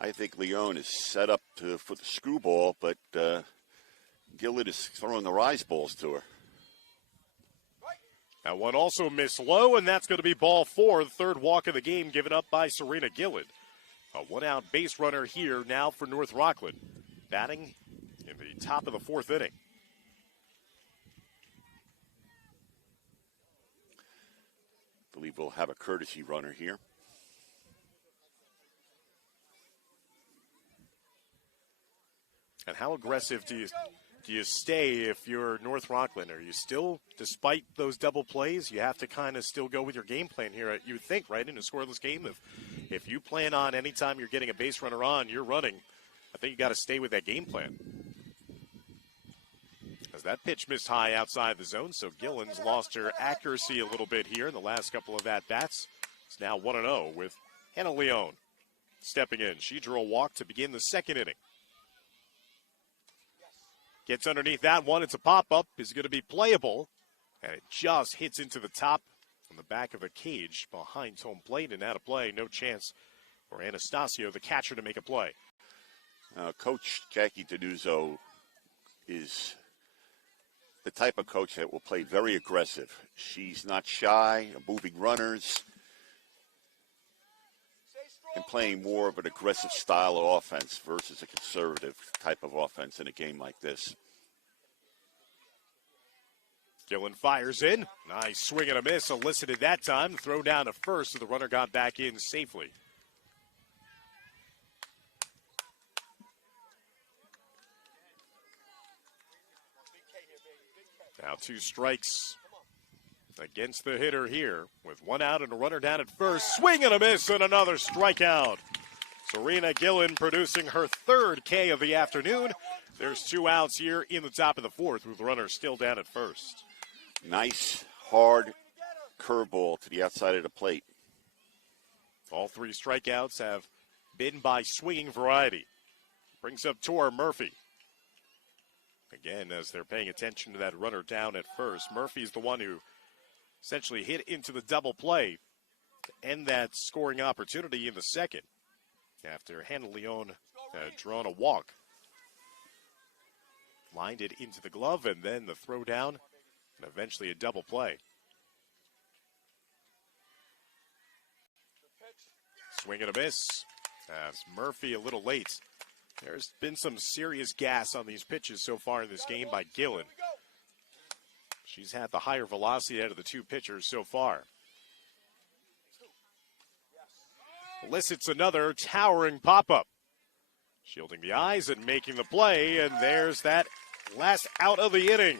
I think Leone is set up for the screwball, but Gillett is throwing the rise balls to her. That one also missed low, and that's going to be ball 4, the third walk of the game given up by Serena Gillett. A one-out base runner here now for North Rockland, batting in the top of the fourth inning. I believe we'll have a courtesy runner here. And how aggressive do you stay if you're North Rockland? Are you still, despite those double plays, you have to kind of still go with your game plan here, you would think, right, in a scoreless game? If you plan on anytime you're getting a base runner on, you're running, I think you got to stay with that game plan. As that pitch missed high outside the zone, so Gillen's lost her accuracy a little bit here in the last couple of at-bats. It's now 1-0 with Hannah Leone stepping in. She drew a walk to begin the second inning. Gets underneath that one. It's a pop-up. Is going to be playable. And it just hits into the top on the back of a cage behind home plate and out of play. No chance for Anastasio, the catcher, to make a play. Coach Jackie Denuzzo is the type of coach that will play very aggressive. She's not shy of moving runners and playing more of an aggressive style of offense versus a conservative type of offense in a game like this. Gillen fires in. Nice swing and a miss. Elicited that time. Throw down to first, so the runner got back in safely. Now 2 strikes against the hitter here with 1 out and a runner down at first. Swing and a miss and another strikeout. Serena Gillen producing her 3rd K of the afternoon. There's 2 outs here in the top of the 4th with the runner still down at first. Nice, hard curveball to the outside of the plate. All 3 strikeouts have been by swinging variety. Brings up Tor Murphy. Again, as they're paying attention to that runner down at first. Murphy's the one who essentially hit into the double play to end that scoring opportunity in the second after Hannah Leone had drawn a walk. Lined it into the glove and then the throw down and eventually a double play. Swing and a miss as Murphy a little late. There's been some serious gas on these pitches so far in this game by Gillen. She's had the higher velocity out of the 2 pitchers so far. Elicits another towering pop-up. Shielding the eyes and making the play, and there's that last out of the inning.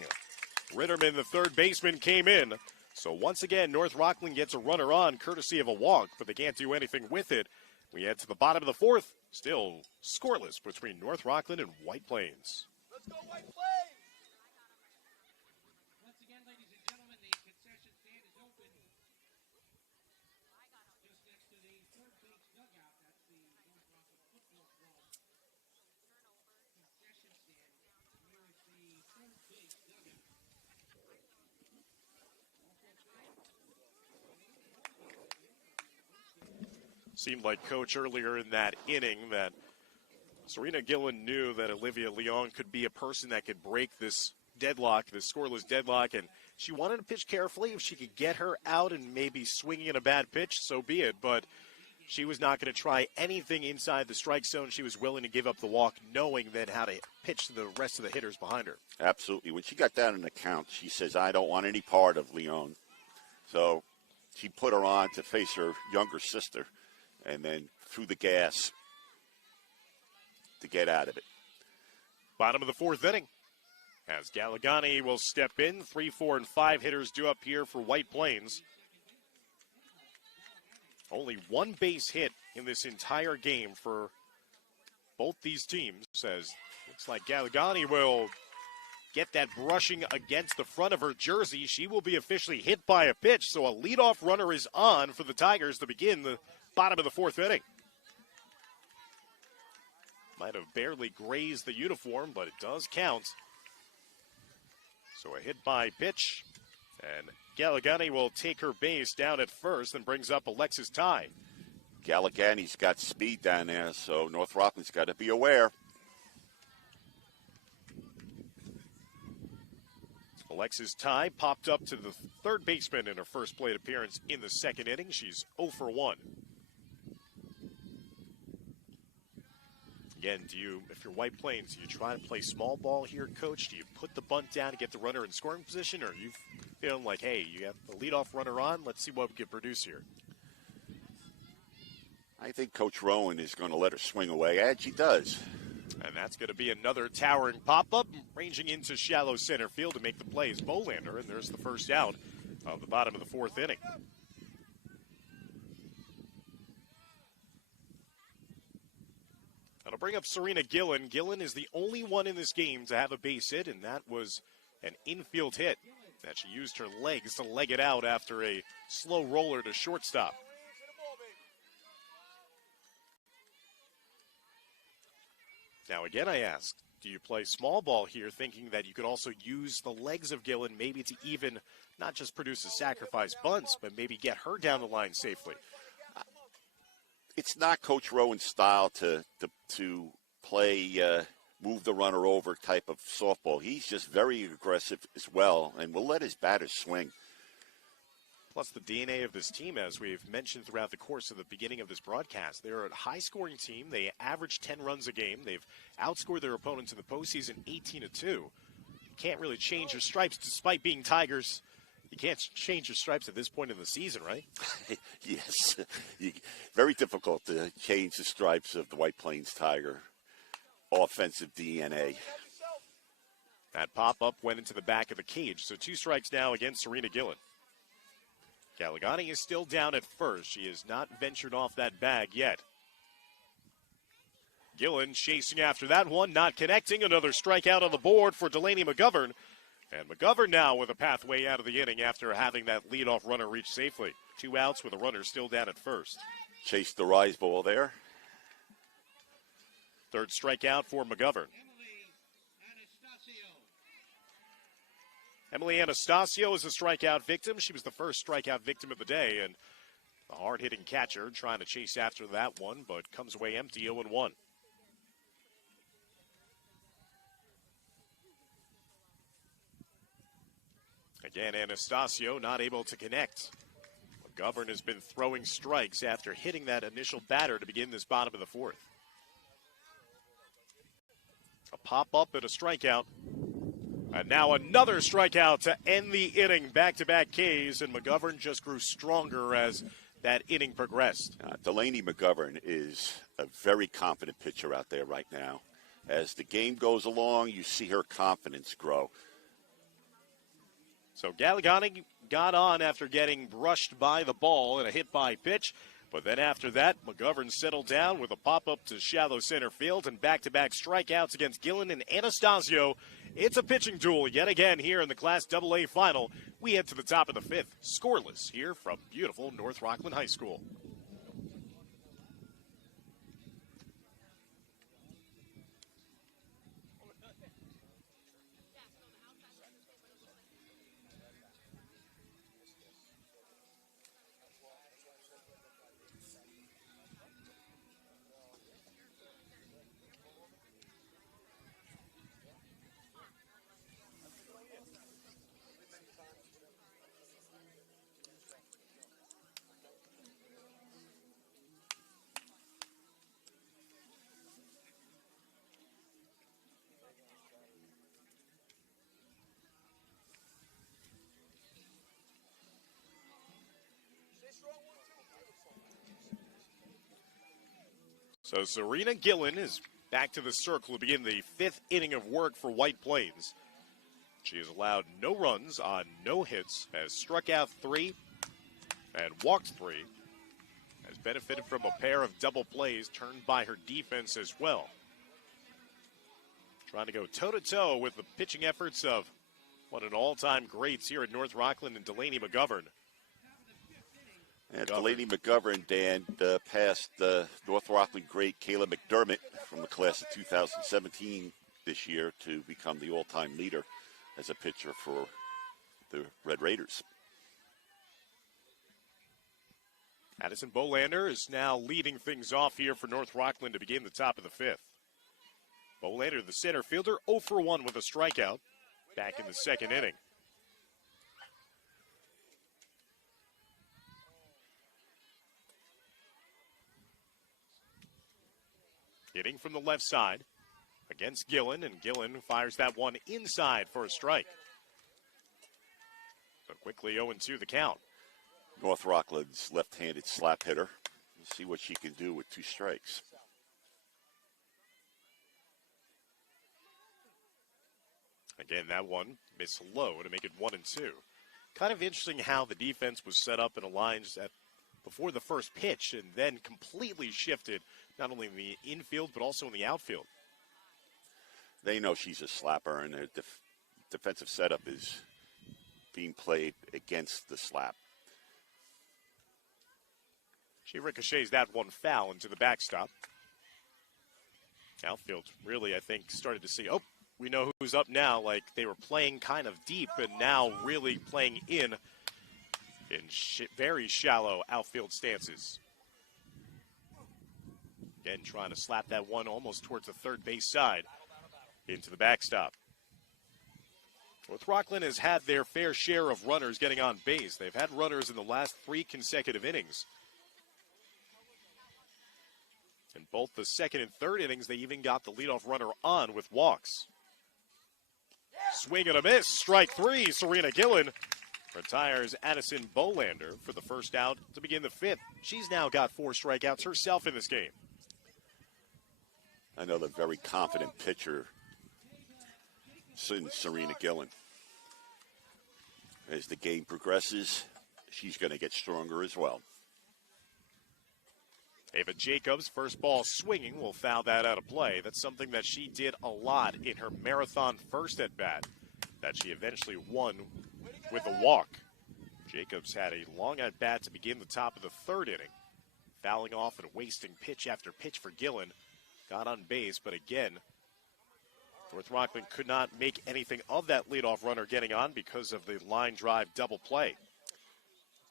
Ritterman, the third baseman, came in. So once again, North Rockland gets a runner on, courtesy of a walk, but they can't do anything with it. We head to the bottom of the 4th, still scoreless between North Rockland and White Plains. Let's go, White Plains! Once again, ladies and gentlemen, the concession stand is open just next to the third base dugout. That's the North Rockland Football Club concession stand. Here is the third base dugout. Seemed like Coach earlier in that inning that Serena Gillen knew that Olivia Leone could be a person that could break this deadlock, this scoreless deadlock, and she wanted to pitch carefully. If she could get her out and maybe swinging in a bad pitch, so be it. But she was not going to try anything inside the strike zone. She was willing to give up the walk, knowing then how to pitch to the rest of the hitters behind her. Absolutely. When she got down in the count, she says, I don't want any part of Leon. So she put her on to face her younger sister and then threw the gas to get out of it. Bottom of the fourth inning. As Gallegani will step in, 3, 4, and 5 hitters due up here for White Plains. Only one base hit in this entire game for both these teams. Says looks like Gallegani will get that brushing against the front of her jersey. She will be officially hit by a pitch, so a leadoff runner is on for the Tigers to begin the bottom of the fourth inning. Might have barely grazed the uniform, but it does count. So a hit by pitch, and Gallegani will take her base down at first and brings up Alexis Ty. Gallegani's got speed down there, so North Rockland's got to be aware. Alexis Ty popped up to the third baseman in her first plate appearance in the second inning. She's 0 for 1. Again, if you're White Plains, do you try to play small ball here, Coach? Do you put the bunt down to get the runner in scoring position, or are you feeling like, hey, you have the leadoff runner on, let's see what we can produce here? I think Coach Rowan is going to let her swing away, and she does. And that's going to be another towering pop-up, ranging into shallow center field to make the play as Bolander, and there's the first out of the bottom of the fourth inning. That'll bring up Serena Gillen. Gillen is the only one in this game to have a base hit, and that was an infield hit that she used her legs to leg it out after a slow roller to shortstop. Now, again, I ask, do you play small ball here thinking that you could also use the legs of Gillen maybe to even not just produce a sacrifice bunts, but maybe get her down the line safely? It's not Coach Rowan's style to play move the runner over type of softball. He's just very aggressive as well, and will let his batters swing. Plus the DNA of this team, as we've mentioned throughout the course of the beginning of this broadcast. They're a high-scoring team. They average 10 runs a game. They've outscored their opponents in the postseason 18-2. You can't really change your stripes despite being Tigers. You can't change your stripes at this point in the season, right? Yes. Very difficult to change the stripes of the White Plains Tiger offensive DNA. That pop-up went into the back of the cage, so 2 strikes now against Serena Gillen. Gallegani is still down at first. She has not ventured off that bag yet. Gillen chasing after that one, not connecting. Another strikeout on the board for Delaney McGovern. And McGovern now with a pathway out of the inning after having that leadoff runner reach safely. 2 outs with a runner still down at first. Chased the rise ball there. Third strikeout for McGovern. Emily Anastasio is a strikeout victim. She was the first strikeout victim of the day, and a hard-hitting catcher trying to chase after that one, but comes away empty, 0-1. Again, Anastasio not able to connect. McGovern has been throwing strikes after hitting that initial batter to begin this bottom of the fourth. A pop-up and a strikeout. And now another strikeout to end the inning. Back-to-back Ks, and McGovern just grew stronger as that inning progressed. Delaney McGovern is a very confident pitcher out there right now. As the game goes along, you see her confidence grow. So Gallegani got on after getting brushed by the ball and a hit by pitch. But then after that, McGovern settled down with a pop-up to shallow center field and back-to-back strikeouts against Gillen and Anastasio. It's a pitching duel yet again here in the Class AA final. We head to the top of the fifth, scoreless here from beautiful North Rockland High School. So Serena Gillen is back to the circle to begin the 5th inning of work for White Plains. She has allowed no runs on no hits, has struck out 3 and walked 3, has benefited from a pair of double plays turned by her defense as well. Trying to go toe-to-toe with the pitching efforts of one of the all-time greats here at North Rockland and Delaney McGovern. And Delaney McGovern, Dan, passed North Rockland great Kayla McDermott from the class of 2017 this year to become the all-time leader as a pitcher for the Red Raiders. Addison Bolander is now leading things off here for North Rockland to begin the top of the 5th. Bolander, the center fielder, 0 for 1 with a strikeout back in the 2nd inning. Hitting from the left side against Gillen, and Gillen fires that one inside for a strike. So quickly 0-2 the count. North Rockland's left-handed slap hitter. We'll see what she can do with 2 strikes. Again, that one missed low to make it 1-2. Kind of interesting how the defense was set up and aligned before the first pitch and then completely shifted not only in the infield but also in the outfield. They know she's a slapper, and their defensive setup is being played against the slap. She ricochets that one foul into the backstop. Outfield really, I think, started to see, oh, we know who's up now. Like they were playing kind of deep and now really playing in very shallow outfield stances. Again, trying to slap that one almost towards the third base side into the backstop. North Rockland has had their fair share of runners getting on base. They've had runners in the last 3 consecutive innings. In both the 2nd and 3rd innings, they even got the leadoff runner on with walks. Swing and a miss, strike 3. Serena Gillen retires Addison Bolander for the first out to begin the 5th. She's now got 4 strikeouts herself in this game. Another very confident pitcher, Serena Gillen. As the game progresses, she's going to get stronger as well. Ava Jacobs, first ball swinging, will foul that out of play. That's something that she did a lot in her marathon first at-bat that she eventually won with a walk. Jacobs had a long at-bat to begin the top of the 3rd inning, fouling off and wasting pitch after pitch for Gillen. Got on base, but again, North Rockland could not make anything of that leadoff runner getting on because of the line drive double play.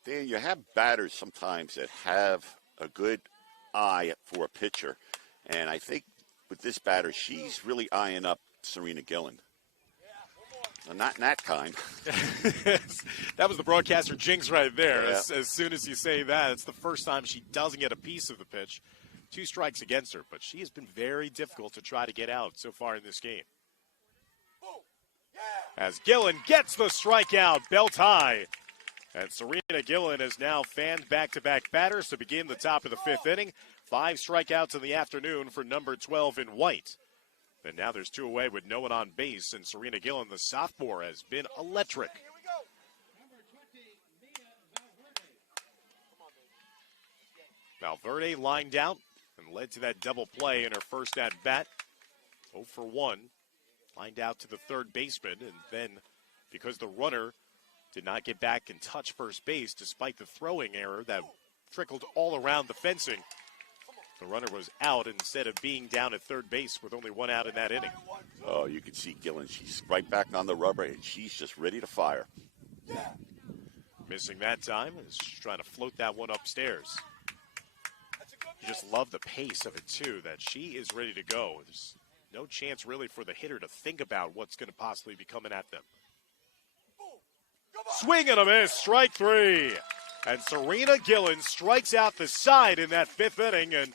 Dan, you have batters sometimes that have a good eye for a pitcher, and I think with this batter, she's really eyeing up Serena Gillen. Well, not in that kind. That was the broadcaster jinx right there. Yeah. As soon as you say that, it's the first time she doesn't get a piece of the pitch. 2 strikes against her, but she has been very difficult to try to get out so far in this game. As Gillen gets the strikeout, belt high. And Serena Gillen has now fanned back-to-back batters to begin the top of the 5th inning. 5 strikeouts in the afternoon for number 12 in white. And now there's 2 away with no one on base, and Serena Gillen, the sophomore, has been electric. Valverde lined out and led to that double play in her first at-bat. 0 for 1. Lined out to the 3rd baseman, and then because the runner did not get back and touch first base despite the throwing error that trickled all around the fencing, the runner was out instead of being down at 3rd base with only 1 out in that inning. Oh, you can see Gillen. She's right back on the rubber, and she's just ready to fire. Missing that time, is trying to float that one upstairs. You just love the pace of it, too, that she is ready to go. There's no chance really for the hitter to think about what's going to possibly be coming at them. Swing and a miss, strike 3. And Serena Gillen strikes out the side in that 5th inning, and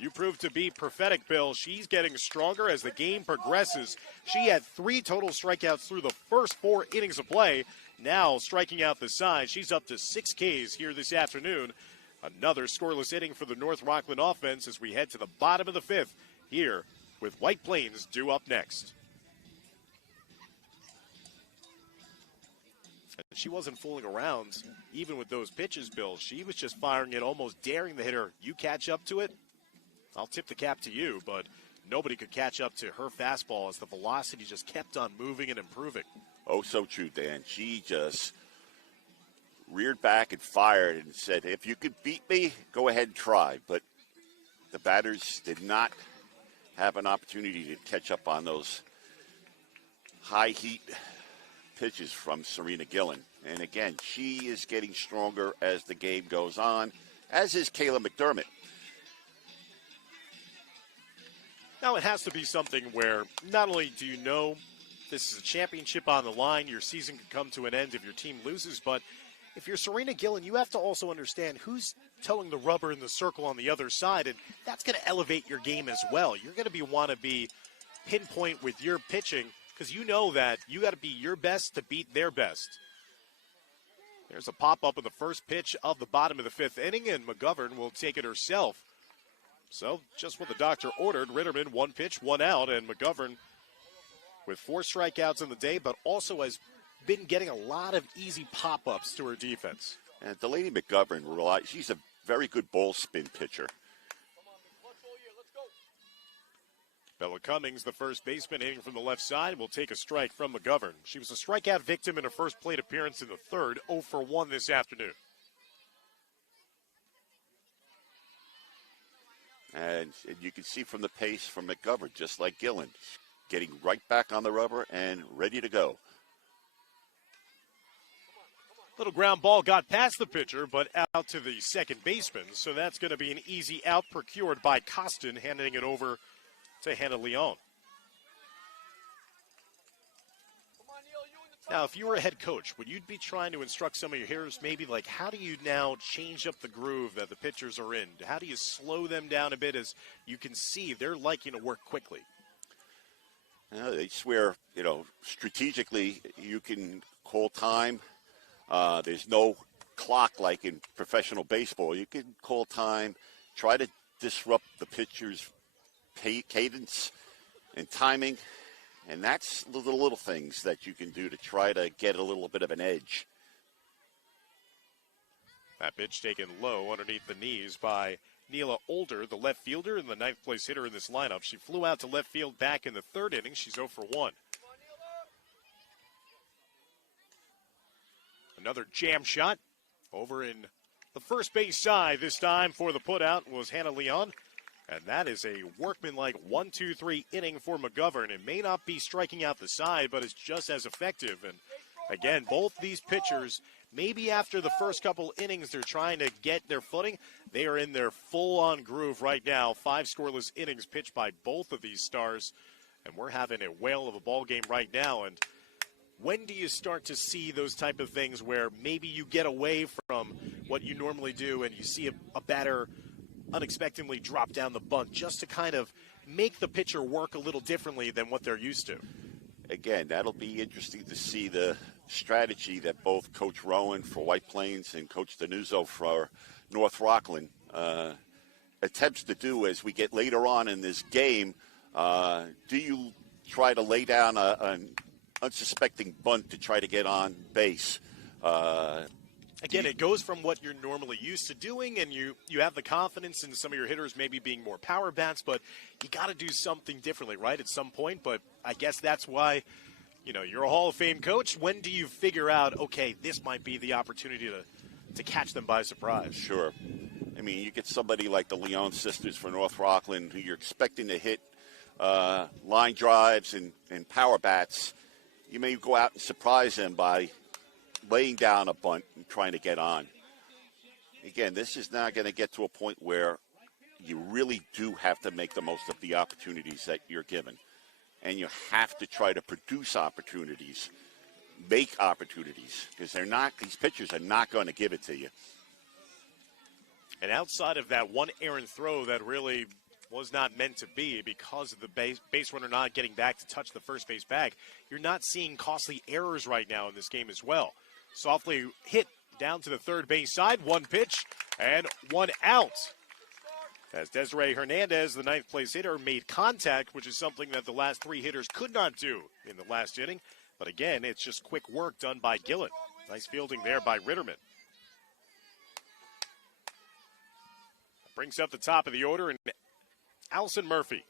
you prove to be prophetic, Bill. She's getting stronger as the game progresses. She had 3 total strikeouts through the first 4 innings of play. now striking out the side. She's up to 6 Ks here this afternoon. Another scoreless inning for the North Rockland offense as we head to the bottom of the 5th here with White Plains due up next. She wasn't fooling around even with those pitches, Bill. She was just firing it, almost daring the hitter. You catch up to it, I'll tip the cap to you, but nobody could catch up to her fastball as the velocity just kept on moving and improving. Oh, so true, Dan. She just reared back and fired and said, if you could beat me, go ahead and try. But the batters did not have an opportunity to catch up on those high heat pitches from Serena Gillen. And again, she is getting stronger as the game goes on, as is Kayla McDermott. Now it has to be something where not only do you know this is a championship on the line, your season could come to an end if your team loses, but if you're Serena Gillen, you have to also understand who's towing the rubber in the circle on the other side, and that's going to elevate your game as well. You're going to want to be pinpoint with your pitching because you know that you got to be your best to beat their best. There's a pop-up in the first pitch of the bottom of the 5th inning, and McGovern will take it herself. So just what the doctor ordered, Ritterman 1 pitch, 1 out, and McGovern with 4 strikeouts in the day, but also has been getting a lot of easy pop-ups to her defense. And Delaney McGovern, she's a very good ball spin pitcher. Bella Cummings, the first baseman, hitting from the left side, will take a strike from McGovern. She was a strikeout victim in her first plate appearance in the 3rd, 0 for 1 this afternoon. And you can see from the pace from McGovern, just like Gillen, getting right back on the rubber and ready to go. Little ground ball got past the pitcher, but out to the second baseman. So that's going to be an easy out procured by Costin, handing it over to Hannah Leon. Now, if you were a head coach, would you be trying to instruct some of your hitters maybe like how do you now change up the groove that the pitchers are in? How do you slow them down a bit as you can see they're liking to work quickly? They swear, strategically you can call time. There's no clock like in professional baseball. You can call time, try to disrupt the pitcher's cadence and timing, and that's the little things that you can do to try to get a little bit of an edge. That pitch taken low underneath the knees by Neela Older, the left fielder and the 9th place hitter in this lineup. She flew out to left field back in the 3rd inning. She's 0 for 1. Another jam shot over in the first base side this time for the putout was Hannah Leon. And that is a workmanlike 1-2-3 inning for McGovern. It may not be striking out the side, but it's just as effective. And again, both these pitchers, maybe after the first couple innings, they're trying to get their footing. They are in their full-on groove right now. 5 scoreless innings pitched by both of these stars. And we're having a whale of a ball game right now. And when do you start to see those type of things where maybe you get away from what you normally do and you see a batter unexpectedly drop down the bunt just to kind of make the pitcher work a little differently than what they're used to? Again, that'll be interesting to see the strategy that both Coach Rowan for White Plains and Coach Danuzzo for North Rockland attempts to do as we get later on in this game. Do you try to lay down an unsuspecting bunt to try to get on base? Again, it goes from what you're normally used to doing, and you have the confidence in some of your hitters maybe being more power bats, but you got to do something differently, right, at some point. But I guess that's why, you're a Hall of Fame coach. When do you figure out, okay, this might be the opportunity to catch them by surprise? Sure. I mean, you get somebody like the Leon sisters for North Rockland who you're expecting to hit line drives and power bats. You may go out and surprise them by laying down a bunt and trying to get on. Again, this is now going to get to a point where you really do have to make the most of the opportunities that you're given. And you have to try to produce opportunities, make opportunities, because these pitchers are not going to give it to you. And outside of that one errant throw that really was not meant to be because of the base runner not getting back to touch the first base bag, you're not seeing costly errors right now in this game as well. softly hit down to the third base side. One pitch and one out. As Desiree Hernandez, the ninth place hitter, made contact, which is something that the last three hitters could not do in the last inning. But again, it's just quick work done by Gillen. Nice fielding there by Ritterman. Brings up the top of the order, and Allison Murphy.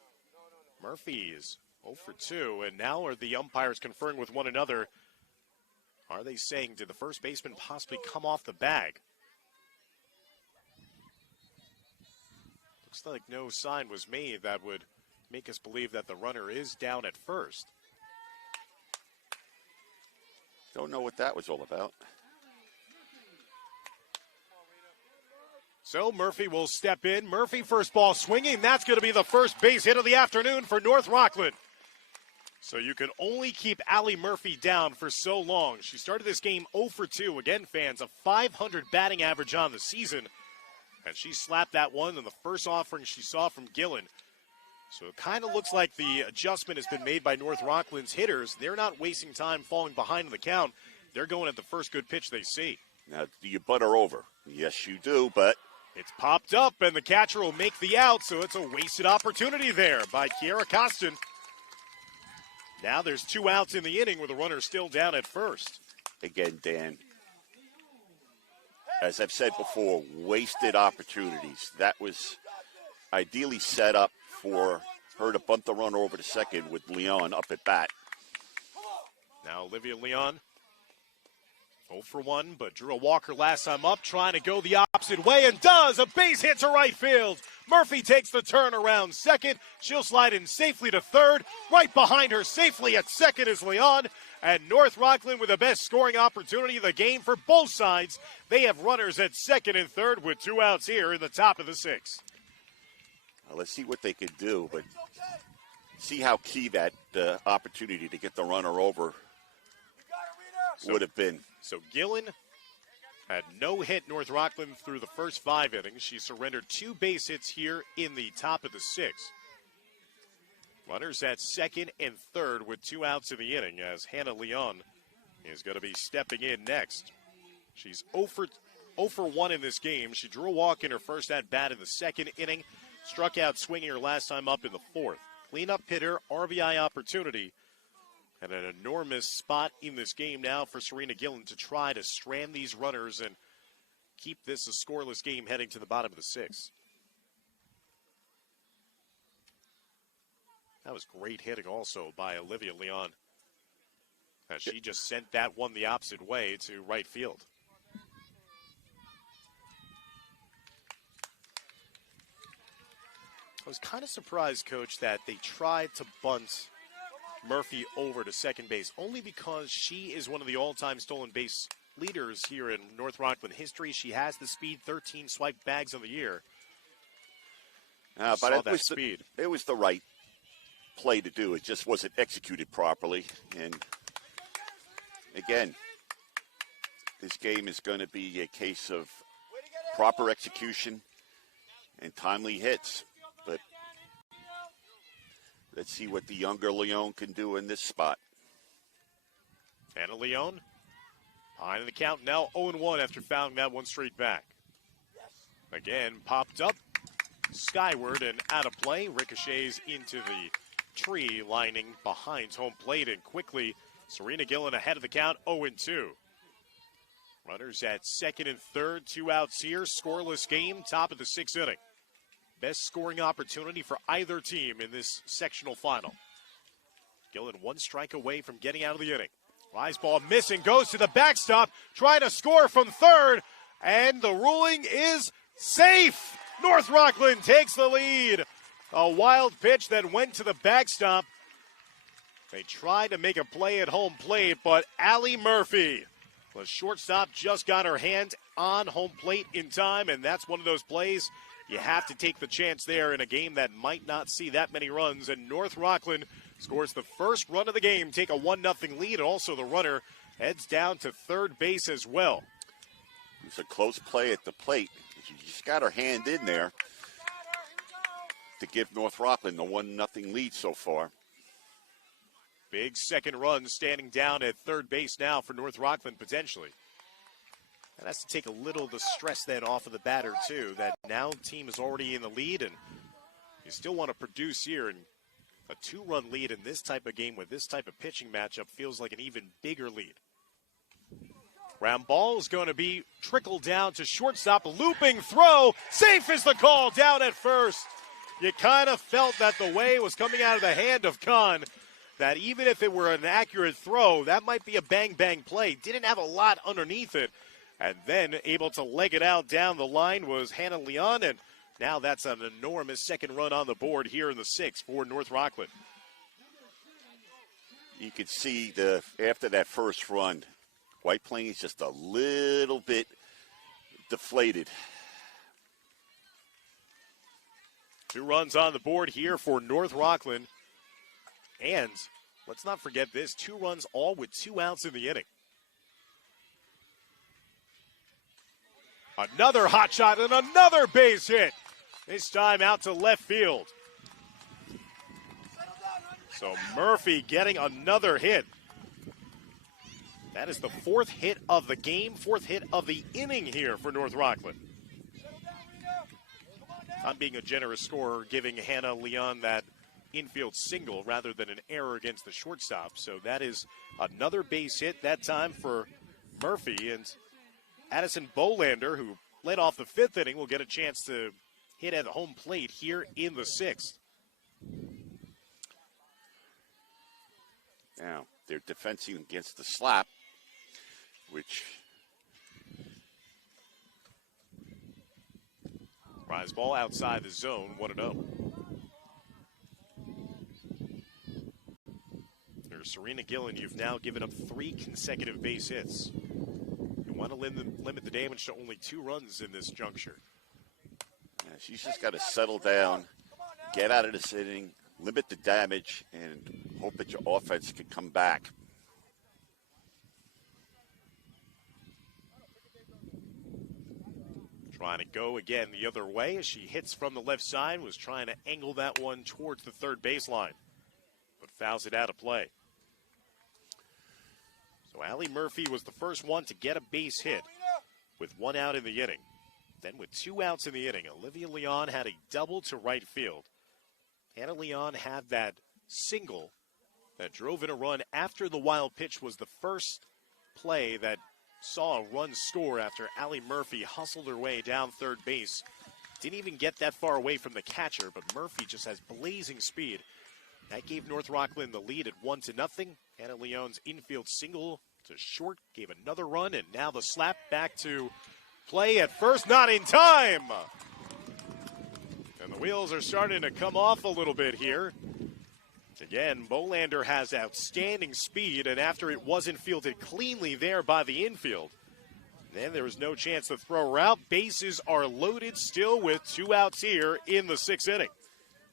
Murphy is 0 for 2, and now are the umpires conferring with one another. Are they saying, did the first baseman possibly come off the bag? Looks like no sign was made that would make us believe that the runner is down at first. Don't know what that was all about. So Murphy will step in. Murphy, first ball swinging. That's going to be the first base hit of the afternoon for North Rockland. So you can only keep Allie Murphy down for so long. She started this game 0 for 2. Again, fans, a .500 batting average on the season. And she slapped that one in the first offering she saw from Gillen. So it kind of looks like the adjustment has been made by North Rockland's hitters. They're not wasting time falling behind in the count. They're going at the first good pitch they see. Now, do you butt her over? Yes, you do, but it's popped up, and the catcher will make the out, so it's a wasted opportunity there by Kiera Costin. Now there's 2 outs in the inning with the runner still down at first. Again, Dan, as I've said before, wasted opportunities. That was ideally set up for her to bunt the runner over to second with Leon up at bat. Now Olivia Leon, 0 for 1, but drew a walker last time up, trying to go the opposite way, and does. A base hit to right field. Murphy takes the turn around second. She'll slide in safely to third. Right behind her safely at second is Leon. And North Rockland with the best scoring opportunity of the game for both sides. They have runners at second and third with 2 outs here in the top of the 6th. Well, let's see what they can do, but see how key that opportunity to get the runner over would have been. So Gillen had no hit North Rockland through the first 5 innings. She surrendered 2 base hits here in the top of the 6th. Runners at second and third with 2 outs in the inning as Hannah Leon is going to be stepping in next. She's 0 for 1 in this game. She drew a walk in her first at-bat in the second inning, struck out swinging her last time up in the 4th. Cleanup hitter, RBI opportunity, and an enormous spot in this game now for Serena Gillen to try to strand these runners and keep this a scoreless game heading to the bottom of the 6th. That was great hitting also by Olivia Leon, as she just sent that one the opposite way to right field. I was kind of surprised, Coach, that they tried to bunt Murphy over to second base, only because she is one of the all-time stolen base leaders here in North Rockland history. She has the speed, 13 swiped bags on the year. But it was the right play to do. It just wasn't executed properly. And again, this game is going to be a case of proper execution and timely hits. But let's see what the younger Leon can do in this spot. Anna Leon, behind the count now 0-1 after fouling that one straight back. Again, popped up skyward and out of play. Ricochets into the tree lining behind home plate, and quickly Serena Gillen ahead of the count, 0-2. Runners at second and third, 2 outs here. Scoreless game, top of the 6th inning. Best scoring opportunity for either team in this sectional final. Gillen 1 strike away from getting out of the inning. Rise ball missing, goes to the backstop, trying to score from third, and the ruling is safe. North Rockland takes the lead. A wild pitch that went to the backstop. They tried to make a play at home plate, but Allie Murphy, the shortstop, just got her hand on home plate in time, and that's one of those plays you have to take the chance there in a game that might not see that many runs. And North Rockland scores the first run of the game, take a 1-0 lead, and also the runner heads down to third base as well. It was a close play at the plate. She just got her hand in there to give North Rockland the 1-0 lead so far. Big second run standing down at third base now for North Rockland potentially. That has to take a little of the stress then off of the batter, too, that now the team is already in the lead, and you still want to produce here. And a 2-run lead in this type of game with this type of pitching matchup feels like an even bigger lead. Ground ball is going to be trickled down to shortstop. Looping throw. Safe is the call down at first. You kind of felt that the way it was coming out of the hand of Khan, that even if it were an accurate throw, that might be a bang-bang play. Didn't have a lot underneath it. And then able to leg it out down the line was Hannah Leon. And now that's an enormous second run on the board here in the 6th for North Rockland. You could see after that first run, White Plains just a little bit deflated. 2 runs on the board here for North Rockland. And let's not forget this, 2 runs all with 2 outs in the inning. Another hot shot and another base hit. This time out to left field. So Murphy getting another hit. That is the 4th hit of the game, 4th hit of the inning here for North Rockland. I'm being a generous scorer, giving Hannah Leon that infield single rather than an error against the shortstop. So that is another base hit, that time for Murphy. And Addison Bolander, who led off the 5th inning, will get a chance to hit at the home plate here in the 6th. Now, they're defending against the slap, which... Rise ball outside the zone, 1-0. Here's Serena Gillen. You've now given up 3 consecutive base hits. You want to limit the damage to only 2 runs in this juncture. Yeah, she's just got to settle down, get out of this inning, limit the damage, and hope that your offense can come back. Trying to go again the other way as she hits from the left side, was trying to angle that one towards the 3rd baseline, but fouls it out of play. So Allie Murphy was the first one to get a base hit with 1 out in the inning. Then with 2 outs in the inning, Olivia Leon had a double to right field. Hannah Leon had that single that drove in a run after the wild pitch was the first play that saw a run score after Allie Murphy hustled her way down 3rd base. Didn't even get that far away from the catcher, but Murphy just has blazing speed. That gave North Rockland the lead at 1-0. Hannah Leon's infield single to short gave another run, and now the slap back to play at first, not in time. And the wheels are starting to come off a little bit here. Again, Bolander has outstanding speed, and after it wasn't fielded cleanly there by the infield, then there was no chance to throw her out. Bases are loaded still with 2 outs here in the 6th inning.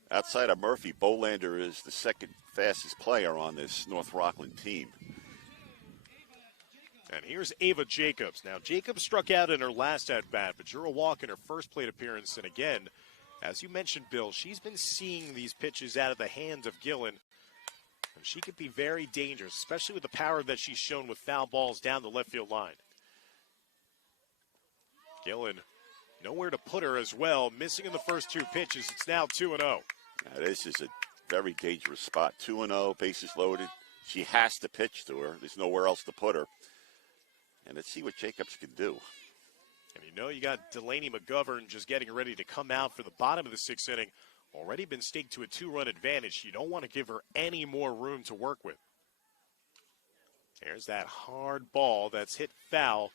Outside of Murphy, Bolander is the 2nd fastest player on this North Rockland team. And here's Ava Jacobs. Now, Jacobs struck out in her last at-bat, but drew a walk in her first plate appearance. And again, as you mentioned, Bill, she's been seeing these pitches out of the hands of Gillen. And she could be very dangerous, especially with the power that she's shown with foul balls down the left field line. Gillen, nowhere to put her as well. Missing in the first 2 pitches. It's now 2-0. Now, this is a very dangerous spot. 2-0, bases loaded. She has to pitch to her. There's nowhere else to put her. And let's see what Jacobs can do. And you know you got Delaney McGovern just getting ready to come out for the bottom of the 6th inning. Already been staked to a 2-run advantage. You don't want to give her any more room to work with. There's that hard ball that's hit foul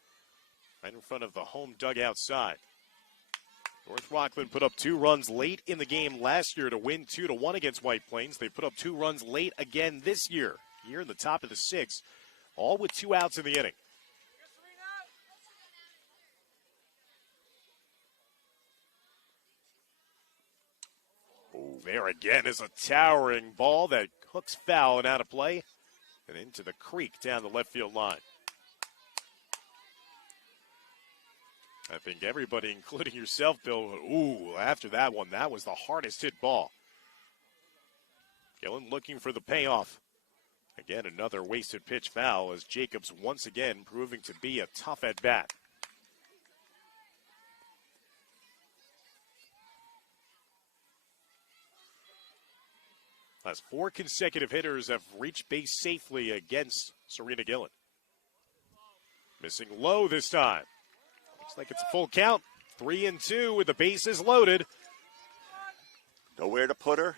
right in front of the home dugout side. North Rockland put up 2 runs late in the game last year to win 2-1 against White Plains. They put up 2 runs late again this year, here in the top of the 6th, all with 2 outs in the inning. Oh, there again is a towering ball that hooks foul and out of play and into the creek down the left field line. I think everybody, including yourself, Bill, ooh, after that one, that was the hardest hit ball. Gillen looking for the payoff. Again, another wasted pitch foul as Jacobs once again proving to be a tough at bat. As 4 consecutive hitters have reached base safely against Serena Gillen. Missing low this time. Looks like it's a full count. 3-2 with the bases loaded. Nowhere to put her.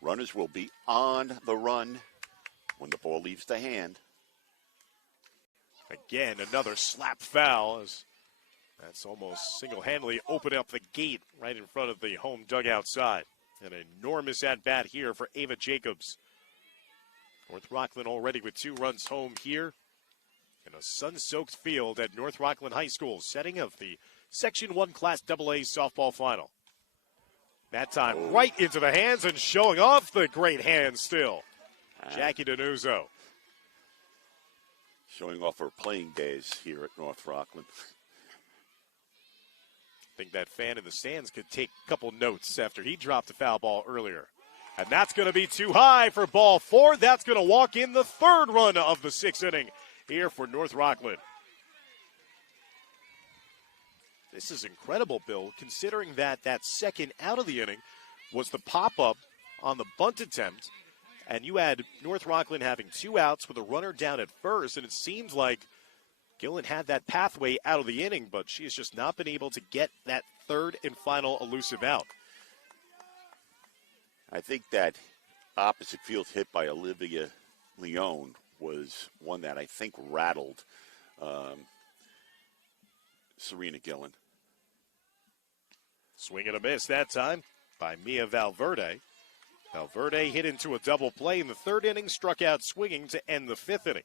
Runners will be on the run when the ball leaves the hand. Again, another slap foul. As that's almost single-handedly opened up the gate right in front of the home dugout side. An enormous at-bat here for Ava Jacobs. North Rockland already with 2 runs home here in a sun-soaked field at North Rockland High School, setting of the Section 1 Class AA softball final. That time right into the hands and showing off the great hands still. Jackie Danuzzo. Showing off her playing days here at North Rockland. I think that fan in the stands could take a couple notes after he dropped a foul ball earlier. And that's going to be too high for ball 4. That's going to walk in the 3rd run of the 6th inning here for North Rockland. This is incredible, Bill, considering that second out of the inning was the pop-up on the bunt attempt, and you had North Rockland having 2 outs with a runner down at first, and it seems like Gillen had that pathway out of the inning, but she has just not been able to get that 3rd and final elusive out. I think that opposite field hit by Olivia Leone was one that I think rattled Serena Gillen. Swing and a miss that time by Mia Valverde. Valverde hit into a double play in the 3rd inning, struck out swinging to end the 5th inning.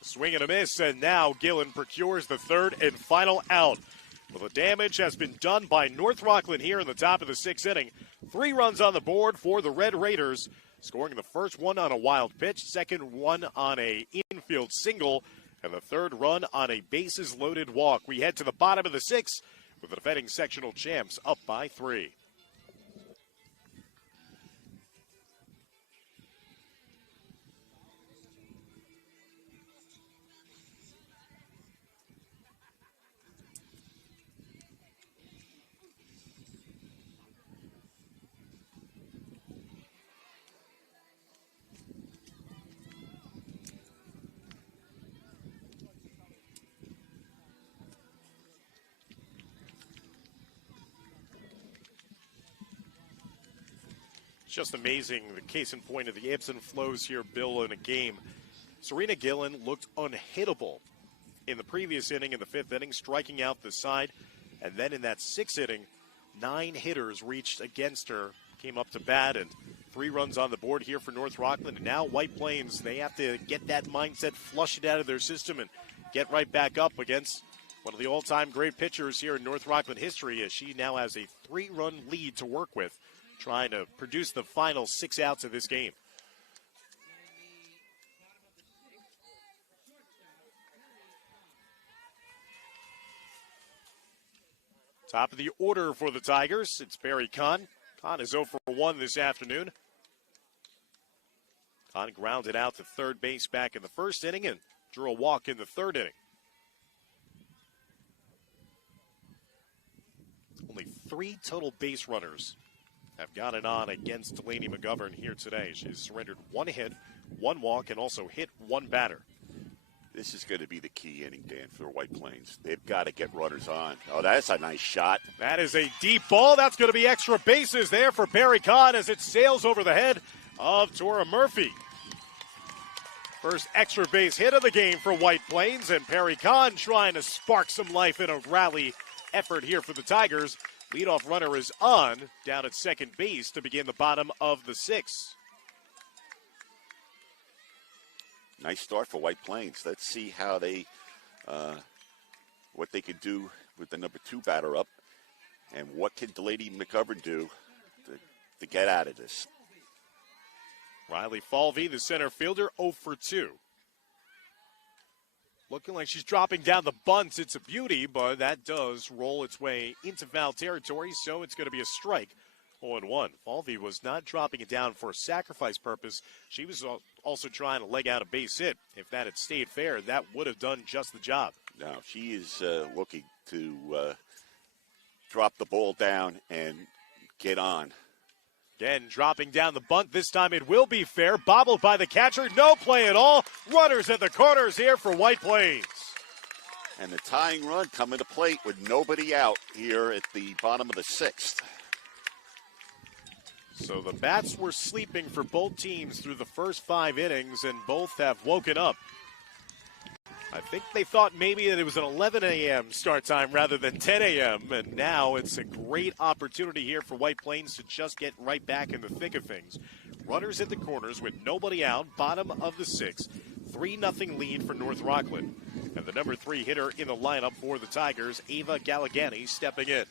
Swing and a miss, and now Gillen procures the 3rd and final out. Well, the damage has been done by North Rockland here in the top of the 6th inning. 3 runs on the board for the Red Raiders, scoring the first one on a wild pitch, second one on a infield single, and the 3rd run on a bases-loaded walk. We head to the bottom of the 6th with the defending sectional champs up by 3. Just amazing, the case in point of the ebbs and flows here, Bill, in a game. Serena Gillen looked unhittable in the previous inning, in the 5th inning, striking out the side. And then in that 6th inning, 9 hitters reached against her, came up to bat, and 3 runs on the board here for North Rockland. And now White Plains, they have to get that mindset, flush it out of their system, and get right back up against one of the all-time great pitchers here in North Rockland history, as she now has a 3-run lead to work with, trying to produce the final 6 outs of this game. Top of the order for the Tigers, it's Barry Kahn. Kahn is 0 for 1 this afternoon. Kahn grounded out to 3rd base back in the 1st inning and drew a walk in the 3rd inning. Only 3 total base runners have got it on against Delaney McGovern here today. She's surrendered 1 hit, 1 walk, and also hit 1 batter. This is going to be the key inning, Dan, for White Plains. They've got to get runners on. Oh, that's a nice shot. That is a deep ball. That's going to be extra bases there for Barry Kahn as it sails over the head of Tora Murphy. First extra base hit of the game for White Plains, and Perry Kahn trying to spark some life in a rally effort here for the Tigers. Leadoff runner is on, down at 2nd base to begin the bottom of the 6th. Nice start for White Plains. Let's see how they, what they can do with the number 2 batter up, and what can Delaney McGovern do to get out of this. Riley Falvey, the center fielder, 0 for 2. Looking like she's dropping down the bunts. It's a beauty, but that does roll its way into foul territory, so it's going to be a strike. 0-1. Falvey was not dropping it down for a sacrifice purpose. She was also trying to leg out a base hit. If that had stayed fair, that would have done just the job. Now, she is looking to drop the ball down and get on. Again, dropping down the bunt. This time it will be fair. Bobbled by the catcher. No play at all. Runners at the corners here for White Plains. And the tying run coming to plate with nobody out here at the bottom of the sixth. So the bats were sleeping for both teams through the first 5 innings, and both have woken up. I think they thought maybe that it was an 11 a.m. start time rather than 10 a.m., and now it's a great opportunity here for White Plains to just get right back in the thick of things. Runners at the corners with nobody out, bottom of the sixth, 3-0 lead for North Rockland. And the number 3 hitter in the lineup for the Tigers, Ava Galagani, stepping in.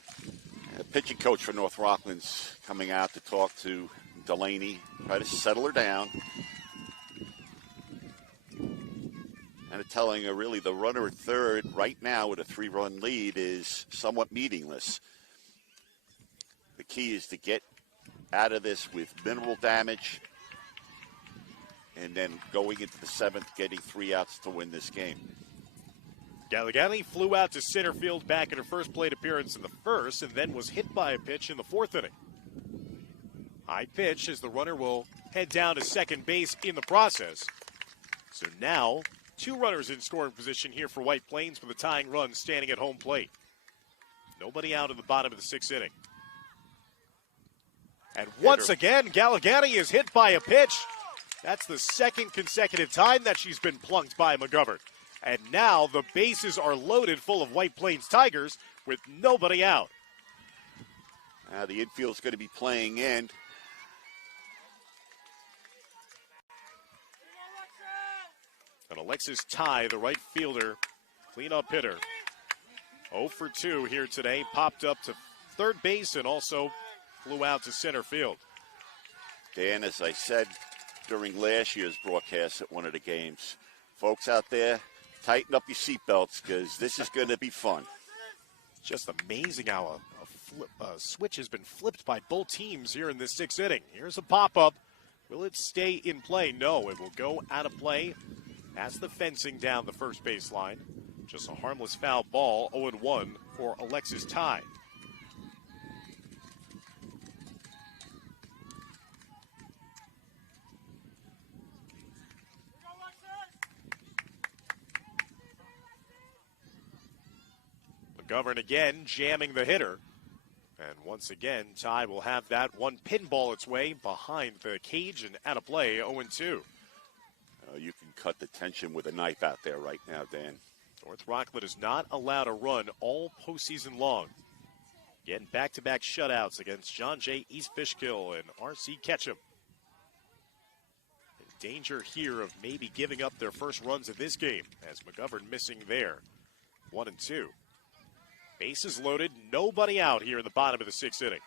The pitching coach for North Rockland's coming out to talk to Delaney, try to settle her down. And telling her really the runner at third right now with a 3-run lead is somewhat meaningless. The key is to get out of this with minimal damage and then going into the 7th, getting 3 outs to win this game. Galagani flew out to center field back in her first plate appearance in the first and then was hit by a pitch in the 4th inning. High pitch as the runner will head down to second base in the process. So now 2 runners in scoring position here for White Plains with a tying run standing at home plate. Nobody out in the bottom of the 6th inning. And once again, Galagani is hit by a pitch. That's the 2nd consecutive time that she's been plunked by McGovern. And now the bases are loaded full of White Plains Tigers with nobody out. Now the infield's going to be playing in. And Alexis Ty, the right fielder, cleanup hitter. 0 for 2 here today. Popped up to third base and also flew out to center field. Dan, as I said during last year's broadcast at one of the games, folks out there, tighten up your seatbelts because this is going to be fun. It's just amazing how a switch has been flipped by both teams here in this 6th inning. Here's a pop-up. Will it stay in play? No, it will go out of play. That's the fencing down the first baseline. Just a harmless foul ball, 0-1 for Alexis Ty. McGovern again jamming the hitter. And once again, Ty will have that one pinball its way behind the cage and out of play, 0-2. You can cut the tension with a knife out there right now, Dan. North Rockland is not allowed a run all postseason long. Getting back-to-back shutouts against John J. East Fishkill and R.C. Ketchum. In danger here of maybe giving up their first runs of this game as McGovern missing there. 1-2. Bases loaded, nobody out here in the bottom of the 6th inning.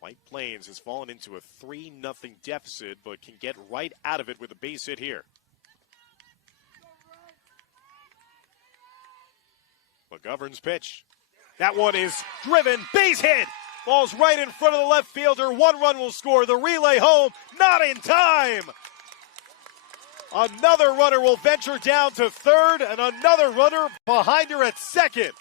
White Plains has fallen into a 3-0 deficit, but can get right out of it with a base hit here. McGovern's pitch. That one is driven, base hit. Falls right in front of the left fielder. 1 run will score. The relay home, not in time. Another runner will venture down to third, and another runner behind her at second.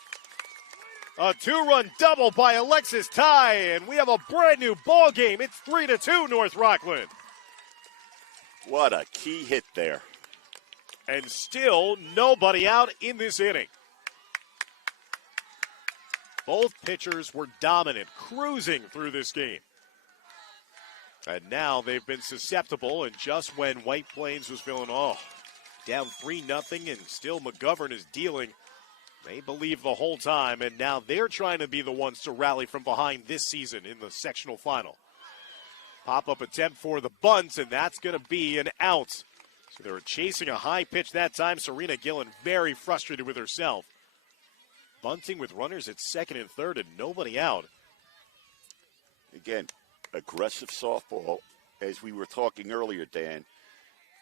A 2-run double by Alexis Ty, and we have a brand new ball game. It's 3-2 North Rockland. What a key hit there. And still nobody out in this inning. Both pitchers were dominant, cruising through this game. And now they've been susceptible, and just when White Plains was feeling, down 3-0, and still McGovern is dealing, they believe the whole time, and now they're trying to be the ones to rally from behind this season in the sectional final. Pop-up attempt for the bunt, and that's going to be an out. So they were chasing a high pitch that time. Serena Gillen very frustrated with herself. Bunting with runners at second and third and nobody out. Again, aggressive softball, as we were talking earlier, Dan,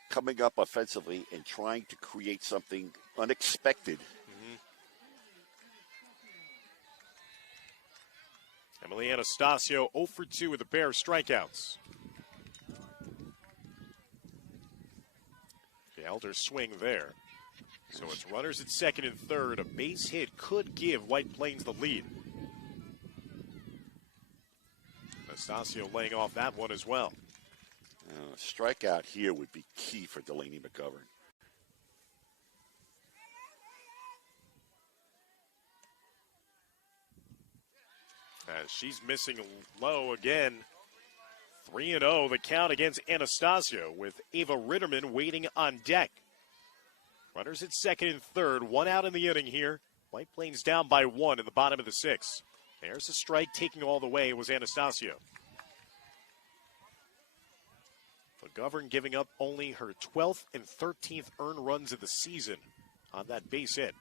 coming up offensively and trying to create something unexpected. Emily Anastasio 0 for 2 with a pair of strikeouts. The elder swing there. So it's runners at second and third. A base hit could give White Plains the lead. Anastasio laying off that one as well. A strikeout here would be key for Delaney McGovern. As she's missing low again. 3-0 the count against Anastasio with Ava Ritterman waiting on deck. Runners at second and third, one out in the inning here. White Plains down by one in the bottom of the sixth. There's a strike taking all the way was Anastasio. McGovern giving up only her 12th and 13th earned runs of the season on that base hit.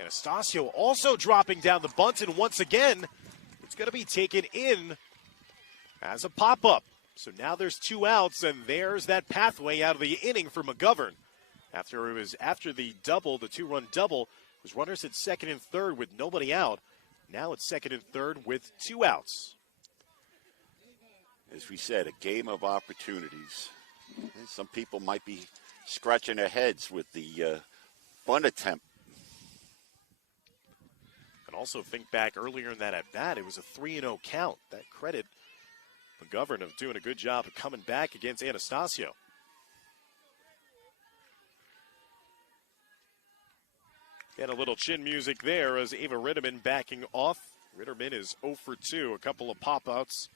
Anastasio also dropping down the bunt, and once again, it's going to be taken in as a pop-up. So now there's 2 outs, and there's that pathway out of the inning for McGovern. After the double, the 2-run double, it was runners at second and third with nobody out. Now it's second and third with 2 outs. As we said, a game of opportunities. Some people might be scratching their heads with the bunt attempt. And also think back earlier in that at-bat, it was a 3-0 count. That credit McGovern of doing a good job of coming back against Anastasio. Get a little chin music there as Ava Ritterman backing off. Ritterman is 0 for 2, a couple of pop-outs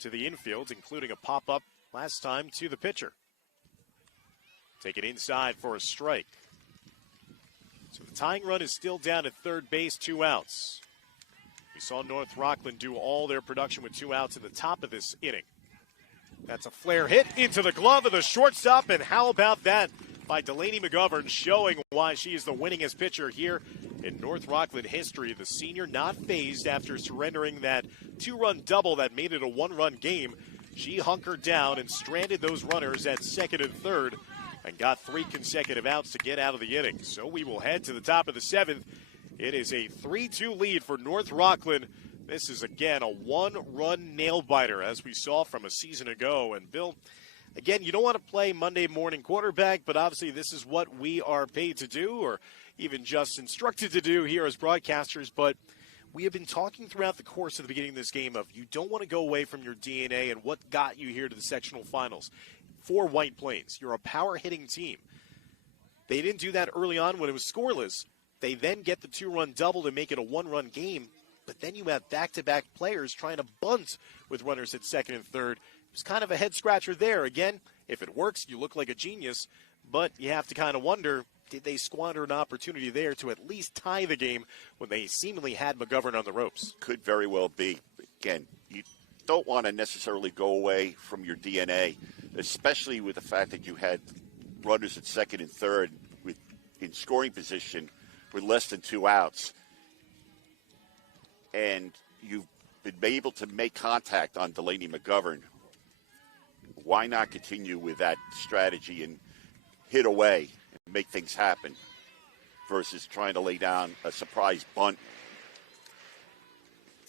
to the infield, including a pop-up last time to the pitcher. Take it inside for a strike. So the tying run is still down at third base, 2 outs. We saw North Rockland do all their production with 2 outs in the top of this inning. That's a flare hit into the glove of the shortstop, and how about that by Delaney McGovern, showing why she is the winningest pitcher here in North Rockland history. The senior not phased after surrendering that 2-run double that made it a 1-run game. She hunkered down and stranded those runners at second and third and got 3 consecutive outs to get out of the inning. So we will head to the top of the 7th. It is a 3-2 lead for North Rockland. This is, again, a 1-run nail-biter, as we saw from a season ago. And, Bill, again, you don't want to play Monday morning quarterback, but obviously this is what we are paid to do, or even just instructed to do here as broadcasters. But we have been talking throughout the course of the beginning of this game of you don't want to go away from your DNA and what got you here to the sectional finals. For White Plains, you're a power-hitting team. They didn't do that early on when it was scoreless. They then get the 2-run double to make it a 1-run game, but then you have back-to-back players trying to bunt with runners at second and third. It was kind of a head-scratcher there. Again, if it works, you look like a genius, but you have to kind of wonder, did they squander an opportunity there to at least tie the game when they seemingly had McGovern on the ropes? Could very well be. Again, you don't want to necessarily go away from your DNA, especially with the fact that you had runners at second and third in scoring position with less than 2 outs. And you've been able to make contact on Delaney McGovern. Why not continue with that strategy and hit away and make things happen versus trying to lay down a surprise bunt?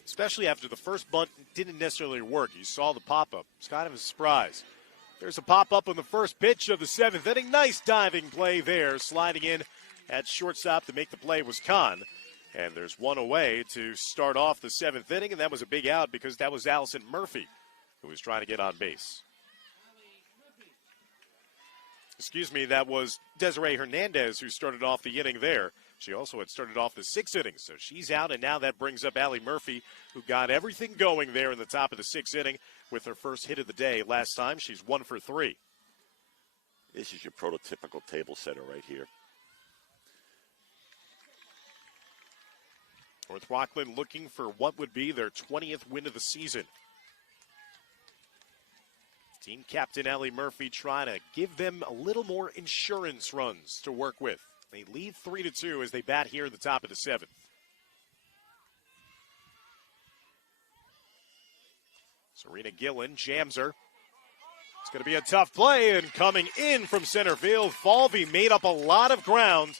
Especially after the first bunt didn't necessarily work. You saw the pop-up. It's kind of a surprise. There's a pop-up on the first pitch of the 7th inning. Nice diving play there. Sliding in at shortstop to make the play was Kahn. And there's one away to start off the 7th inning, and that was a big out because that was Allison Murphy who was trying to get on base. Excuse me, that was Desiree Hernandez who started off the inning there. She also had started off the 6th inning, so she's out, and now that brings up Allie Murphy, who got everything going there in the top of the 6th inning with her first hit of the day. Last time, she's 1 for 3. This is your prototypical table setter right here. North Rockland looking for what would be their 20th win of the season. Team captain Allie Murphy trying to give them a little more insurance runs to work with. They lead 3-2 as they bat here at the top of the 7th. Serena Gillen jams her. It's going to be a tough play, and coming in from center field, Falvey made up a lot of ground.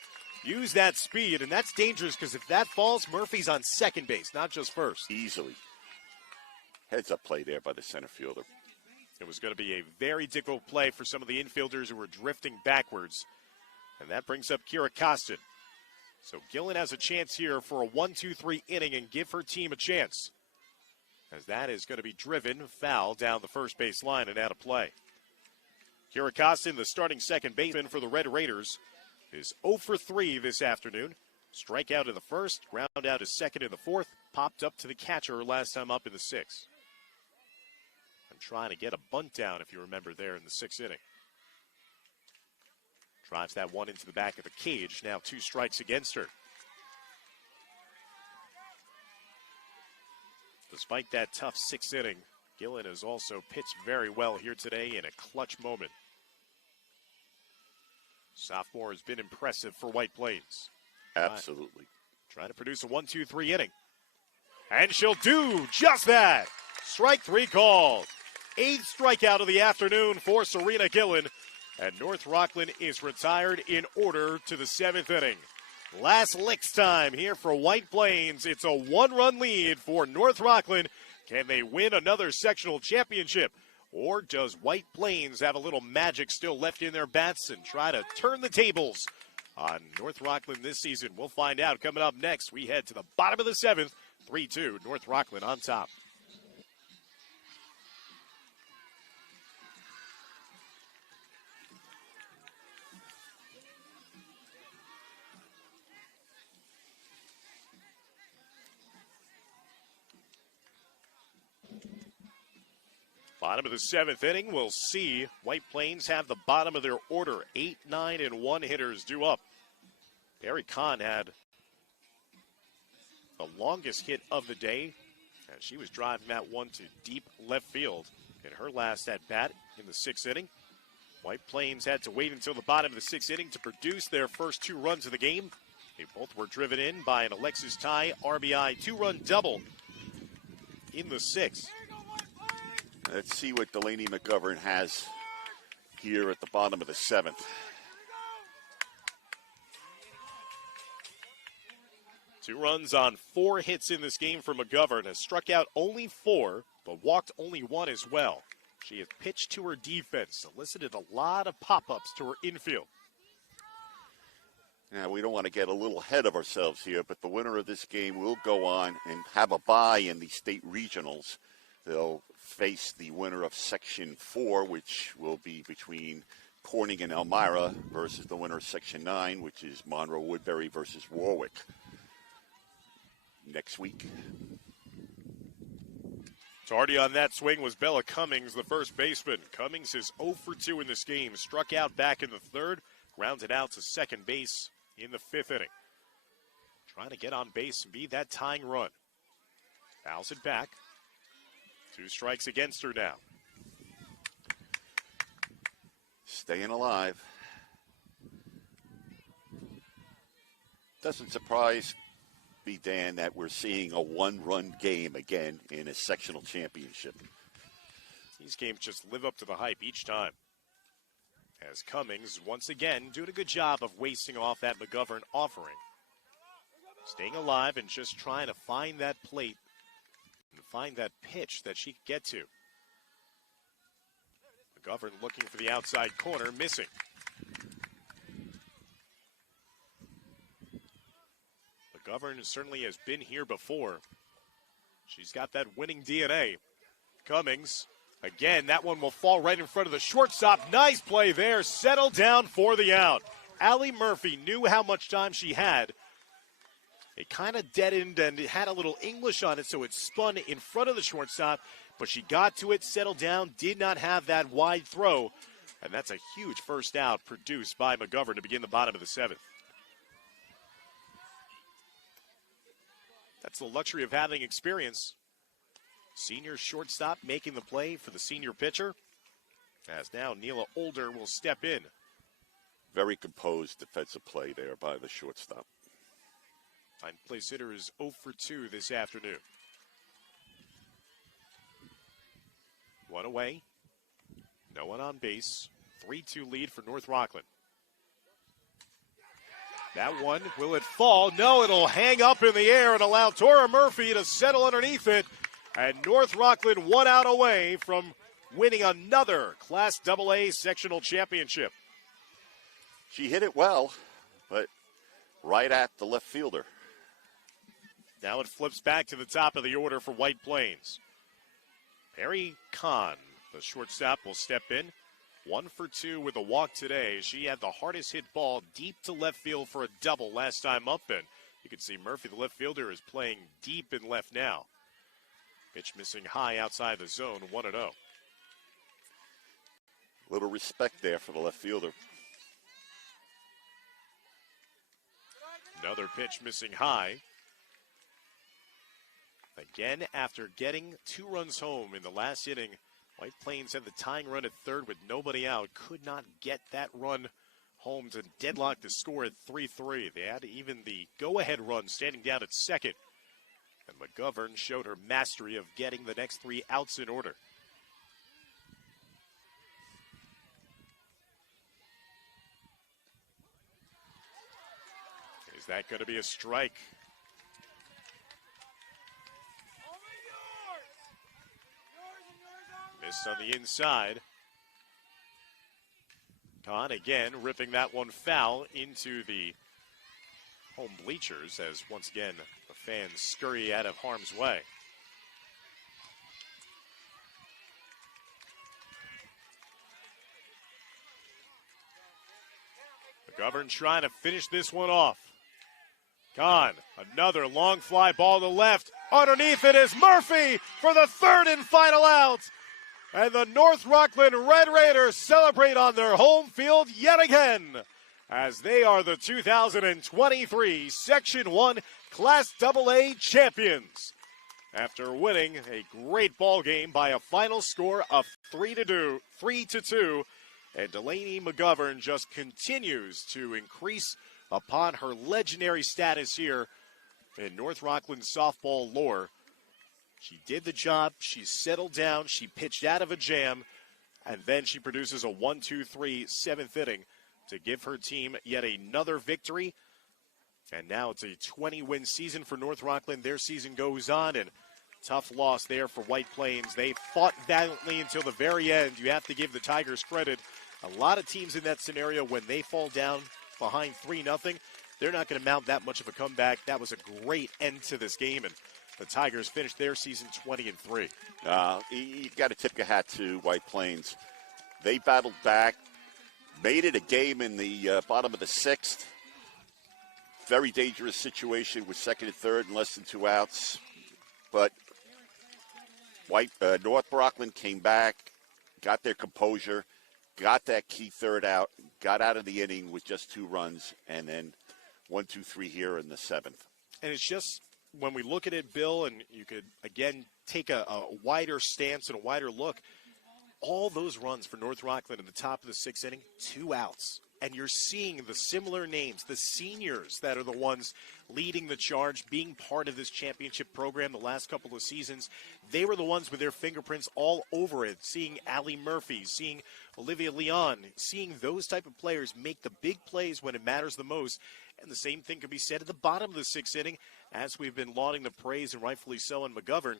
Use that speed, and that's dangerous because if that falls, Murphy's on second base, not just first. Easily. Heads-up play there by the center fielder. It was going to be a very difficult play for some of the infielders who were drifting backwards. And that brings up Kira Costin. So Gillen has a chance here for a 1-2-3 inning and give her team a chance. as that is going to be driven foul down the first base line and out of play. Kira Costin, the starting second baseman for the Red Raiders, is 0 for 3 this afternoon. Strikeout in the first, ground out to second in the fourth, popped up to the catcher last time up in the sixth. I'm trying to get a bunt down, if you remember, there in the sixth inning. Drives that one into the back of the cage. Now 2 strikes against her. Despite that tough sixth inning, Gillen has also pitched very well here today in a clutch moment. Sophomore has been impressive for White Plains. Absolutely. Trying to produce a 1-2-3 inning. And she'll do just that. Strike 3 called. 8th strikeout of the afternoon for Serena Gillen. And North Rockland is retired in order to the 7th inning. Last licks time here for White Plains. It's a 1-run lead for North Rockland. Can they win another sectional championship? Or does White Plains have a little magic still left in their bats and try to turn the tables on North Rockland this season? We'll find out coming up next. We head to the bottom of the 7th. 3-2, North Rockland on top. Bottom of the 7th inning, we'll see White Plains have the bottom of their order. 8, 9, and 1 hitters due up. Barry Kahn had the longest hit of the day, and she was driving that one to deep left field in her last at-bat in the 6th inning. White Plains had to wait until the bottom of the 6th inning to produce their first 2 runs of the game. They both were driven in by an Alexis Ty RBI 2-run double in the 6th. Let's see what Delaney McGovern has here at the bottom of the 7th. Two runs on 4 hits in this game for McGovern. Has struck out only 4, but walked only 1 as well. She has pitched to her defense, elicited a lot of pop-ups to her infield. Now, we don't want to get a little ahead of ourselves here, but the winner of this game will go on and have a bye in the state regionals. They'll face the winner of Section 4, which will be between Corning and Elmira, versus the winner of Section 9, which is Monroe Woodbury versus Warwick next week. Tardy on that swing was Bella Cummings, the first baseman. Cummings is 0 for 2 in this game. Struck out back in the 3rd, grounded out to second base in the 5th inning. Trying to get on base and be that tying run. Fouls it back. 2 strikes against her now. Staying alive. Doesn't surprise me, Dan, that we're seeing a 1-run game again in a sectional championship. These games just live up to the hype each time. As Cummings, once again, doing a good job of wasting off that McGovern offering. Staying alive and just trying to find that plate and find that pitch that she could get to. McGovern looking for the outside corner, missing. McGovern certainly has been here before. She's got that winning DNA. Cummings, again, that one will fall right in front of the shortstop. Nice play there, settled down for the out. Allie Murphy knew how much time she had. It kind of deadened and it had a little English on it, so it spun in front of the shortstop, but she got to it, settled down, did not have that wide throw, and that's a huge first out produced by McGovern to begin the bottom of the 7th. That's the luxury of having experience. Senior shortstop making the play for the senior pitcher, as now Neela Older will step in. Very composed defensive play there by the shortstop. Ninth place hitter is 0 for 2 this afternoon. 1 away. No one on base. 3-2 lead for North Rockland. That one, will it fall? No, it'll hang up in the air and allow Tora Murphy to settle underneath it. And North Rockland 1 out away from winning another Class AA sectional championship. She hit it well, but right at the left fielder. Now it flips back to the top of the order for White Plains. Mary Kahn, the shortstop, will step in. 1 for 2 with a walk today. She had the hardest hit ball deep to left field for a double last time up, and you can see Murphy, the left fielder, is playing deep in left now. Pitch missing high outside the zone, 1-0. Little respect there for the left fielder. Another pitch missing high. Again, after getting 2 runs home in the last inning, White Plains had the tying run at third with nobody out. Could not get that run home to deadlock the score at 3-3. They had even the go-ahead run standing down at second. And McGovern showed her mastery of getting the next 3 outs in order. Is that going to be a strike? Missed on the inside. Kahn again ripping that one foul into the home bleachers as once again the fans scurry out of harm's way. McGovern trying to finish this one off. Kahn, another long fly ball to left. Underneath it is Murphy for the third and final out. And the North Rockland Red Raiders celebrate on their home field yet again, as they are the 2023 Section 1 Class AA champions. After winning a great ball game by a final score of 3-2, and Delaney McGovern just continues to increase upon her legendary status here in North Rockland softball lore. She did the job, she settled down, she pitched out of a jam, and then she produces a 1-2-3 7th inning to give her team yet another victory. And now it's a 20-win season for North Rockland. Their season goes on, and tough loss there for White Plains. They fought valiantly until the very end. You have to give the Tigers credit. A lot of teams in that scenario, when they fall down behind 3-0, they're not going to mount that much of a comeback. That was a great end to this game, and the Tigers finished their season 20-3. You got to tip your hat to White Plains. They battled back, made it a game in the bottom of the 6th. Very dangerous situation with second and third and less than 2 outs. But North Rockland came back, got their composure, got that key third out, got out of the inning with just 2 runs, and then 1-2-3 here in the 7th. And it's just, when we look at it, Bill, and you could, again, take a wider stance and a wider look, all those runs for North Rockland in the top of the 6th inning, 2 outs. And you're seeing the similar names, the seniors that are the ones leading the charge, being part of this championship program the last couple of seasons. They were the ones with their fingerprints all over it, seeing Allie Murphy, seeing Olivia Leon, seeing those type of players make the big plays when it matters the most. And the same thing could be said at the bottom of the 6th inning, as we've been lauding the praise, and rightfully so, on McGovern.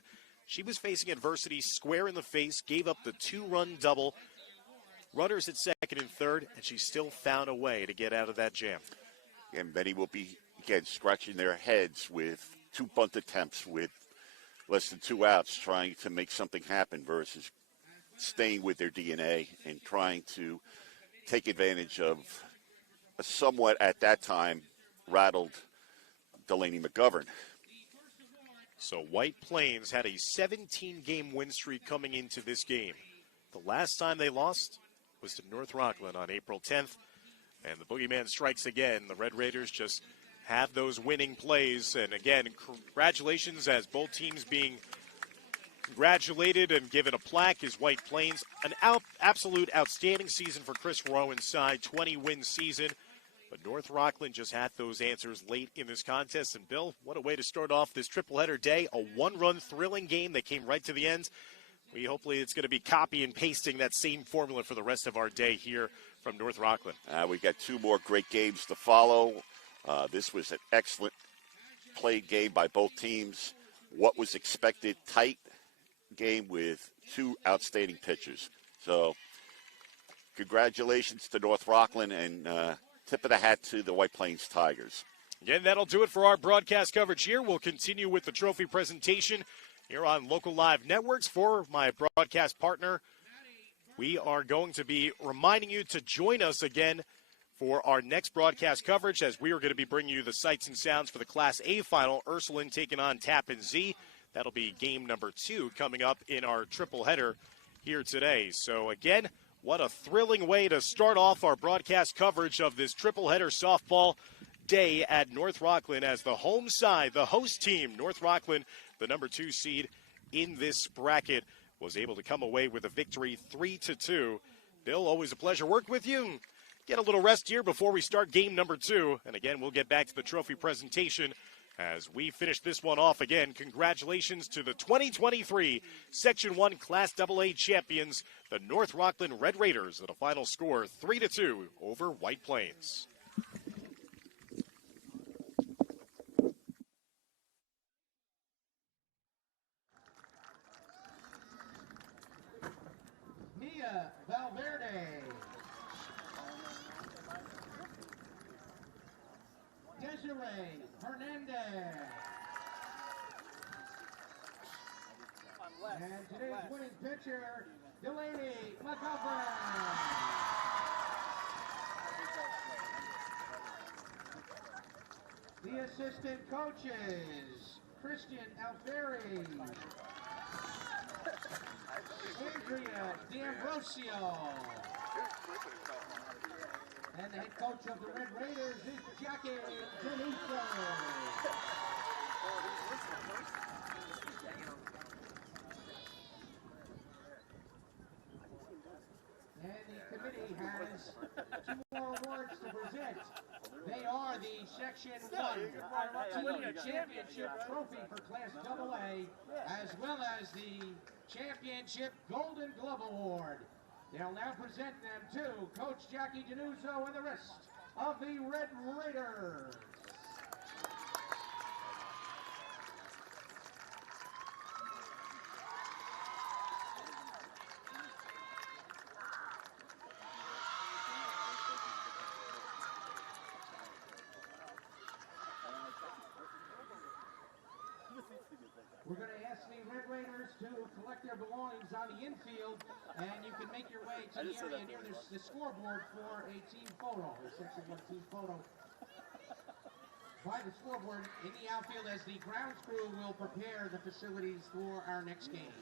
She was facing adversity square in the face, gave up the 2-run double, runners at second and third, and she still found a way to get out of that jam. And many will be, again, scratching their heads with 2 bunt attempts with less than 2 outs, trying to make something happen versus staying with their DNA and trying to take advantage of a somewhat, at that time, rattled Delaney McGovern. So White Plains had a 17-game win streak coming into this game. The last time they lost was to North Rockland on April 10th. And the boogeyman strikes again. The Red Raiders just have those winning plays. And again, congratulations, as both teams being congratulated and given a plaque, is White Plains. An absolute outstanding season for Chris Rowan's side, 20-win season. But North Rockland just had those answers late in this contest. And Bill, what a way to start off this tripleheader day. A 1-run thrilling game that came right to the end. Hopefully it's going to be copy and pasting that same formula for the rest of our day here from North Rockland. We've got 2 more great games to follow. This was an excellent played game by both teams. What was expected, tight game with 2 outstanding pitchers. So congratulations to North Rockland, and tip of the hat to the White Plains Tigers. Again, that'll do it for our broadcast coverage here. We'll continue with the trophy presentation here on Local Live Networks. For my broadcast partner, we are going to be reminding you to join us again for our next broadcast coverage, as we are going to be bringing you the sights and sounds for the Class A final, Ursuline taking on Tappan Zee. That'll be game number 2 coming up in our triple header here today. So again, what a thrilling way to start off our broadcast coverage of this triple header softball day at North Rockland, as the home side, the host team, North Rockland, the number 2 seed in this bracket, was able to come away with a victory 3-2. Bill, always a pleasure working with you. Get a little rest here before we start game number 2. And again, we'll get back to the trophy presentation as we finish this one off. Again, congratulations to the 2023 Section 1 Class AA champions, the North Rockland Red Raiders, at a final score 3-2 over White Plains. Valverde. Desiree Hernandez. And today's winning pitcher, Delaney McGovern. The assistant coaches, Christian Alfieri, Andrea D'Ambrosio. And the head coach of the Red Raiders is Jackie Denuso. And the committee has 2 more awards to present. They are the Section 1 Team Championship Trophy for Class AA, as well as the Championship Golden Glove Award. They'll now present them to Coach Jackie Denuso and the rest of the Red Raiders. We're going to ask the Red Raiders to collect their belongings on the infield, and you can make your way to the area near the scoreboard for a team photo, a Section 1 team photo. By the scoreboard in the outfield, as the grounds crew will prepare the facilities for our next game.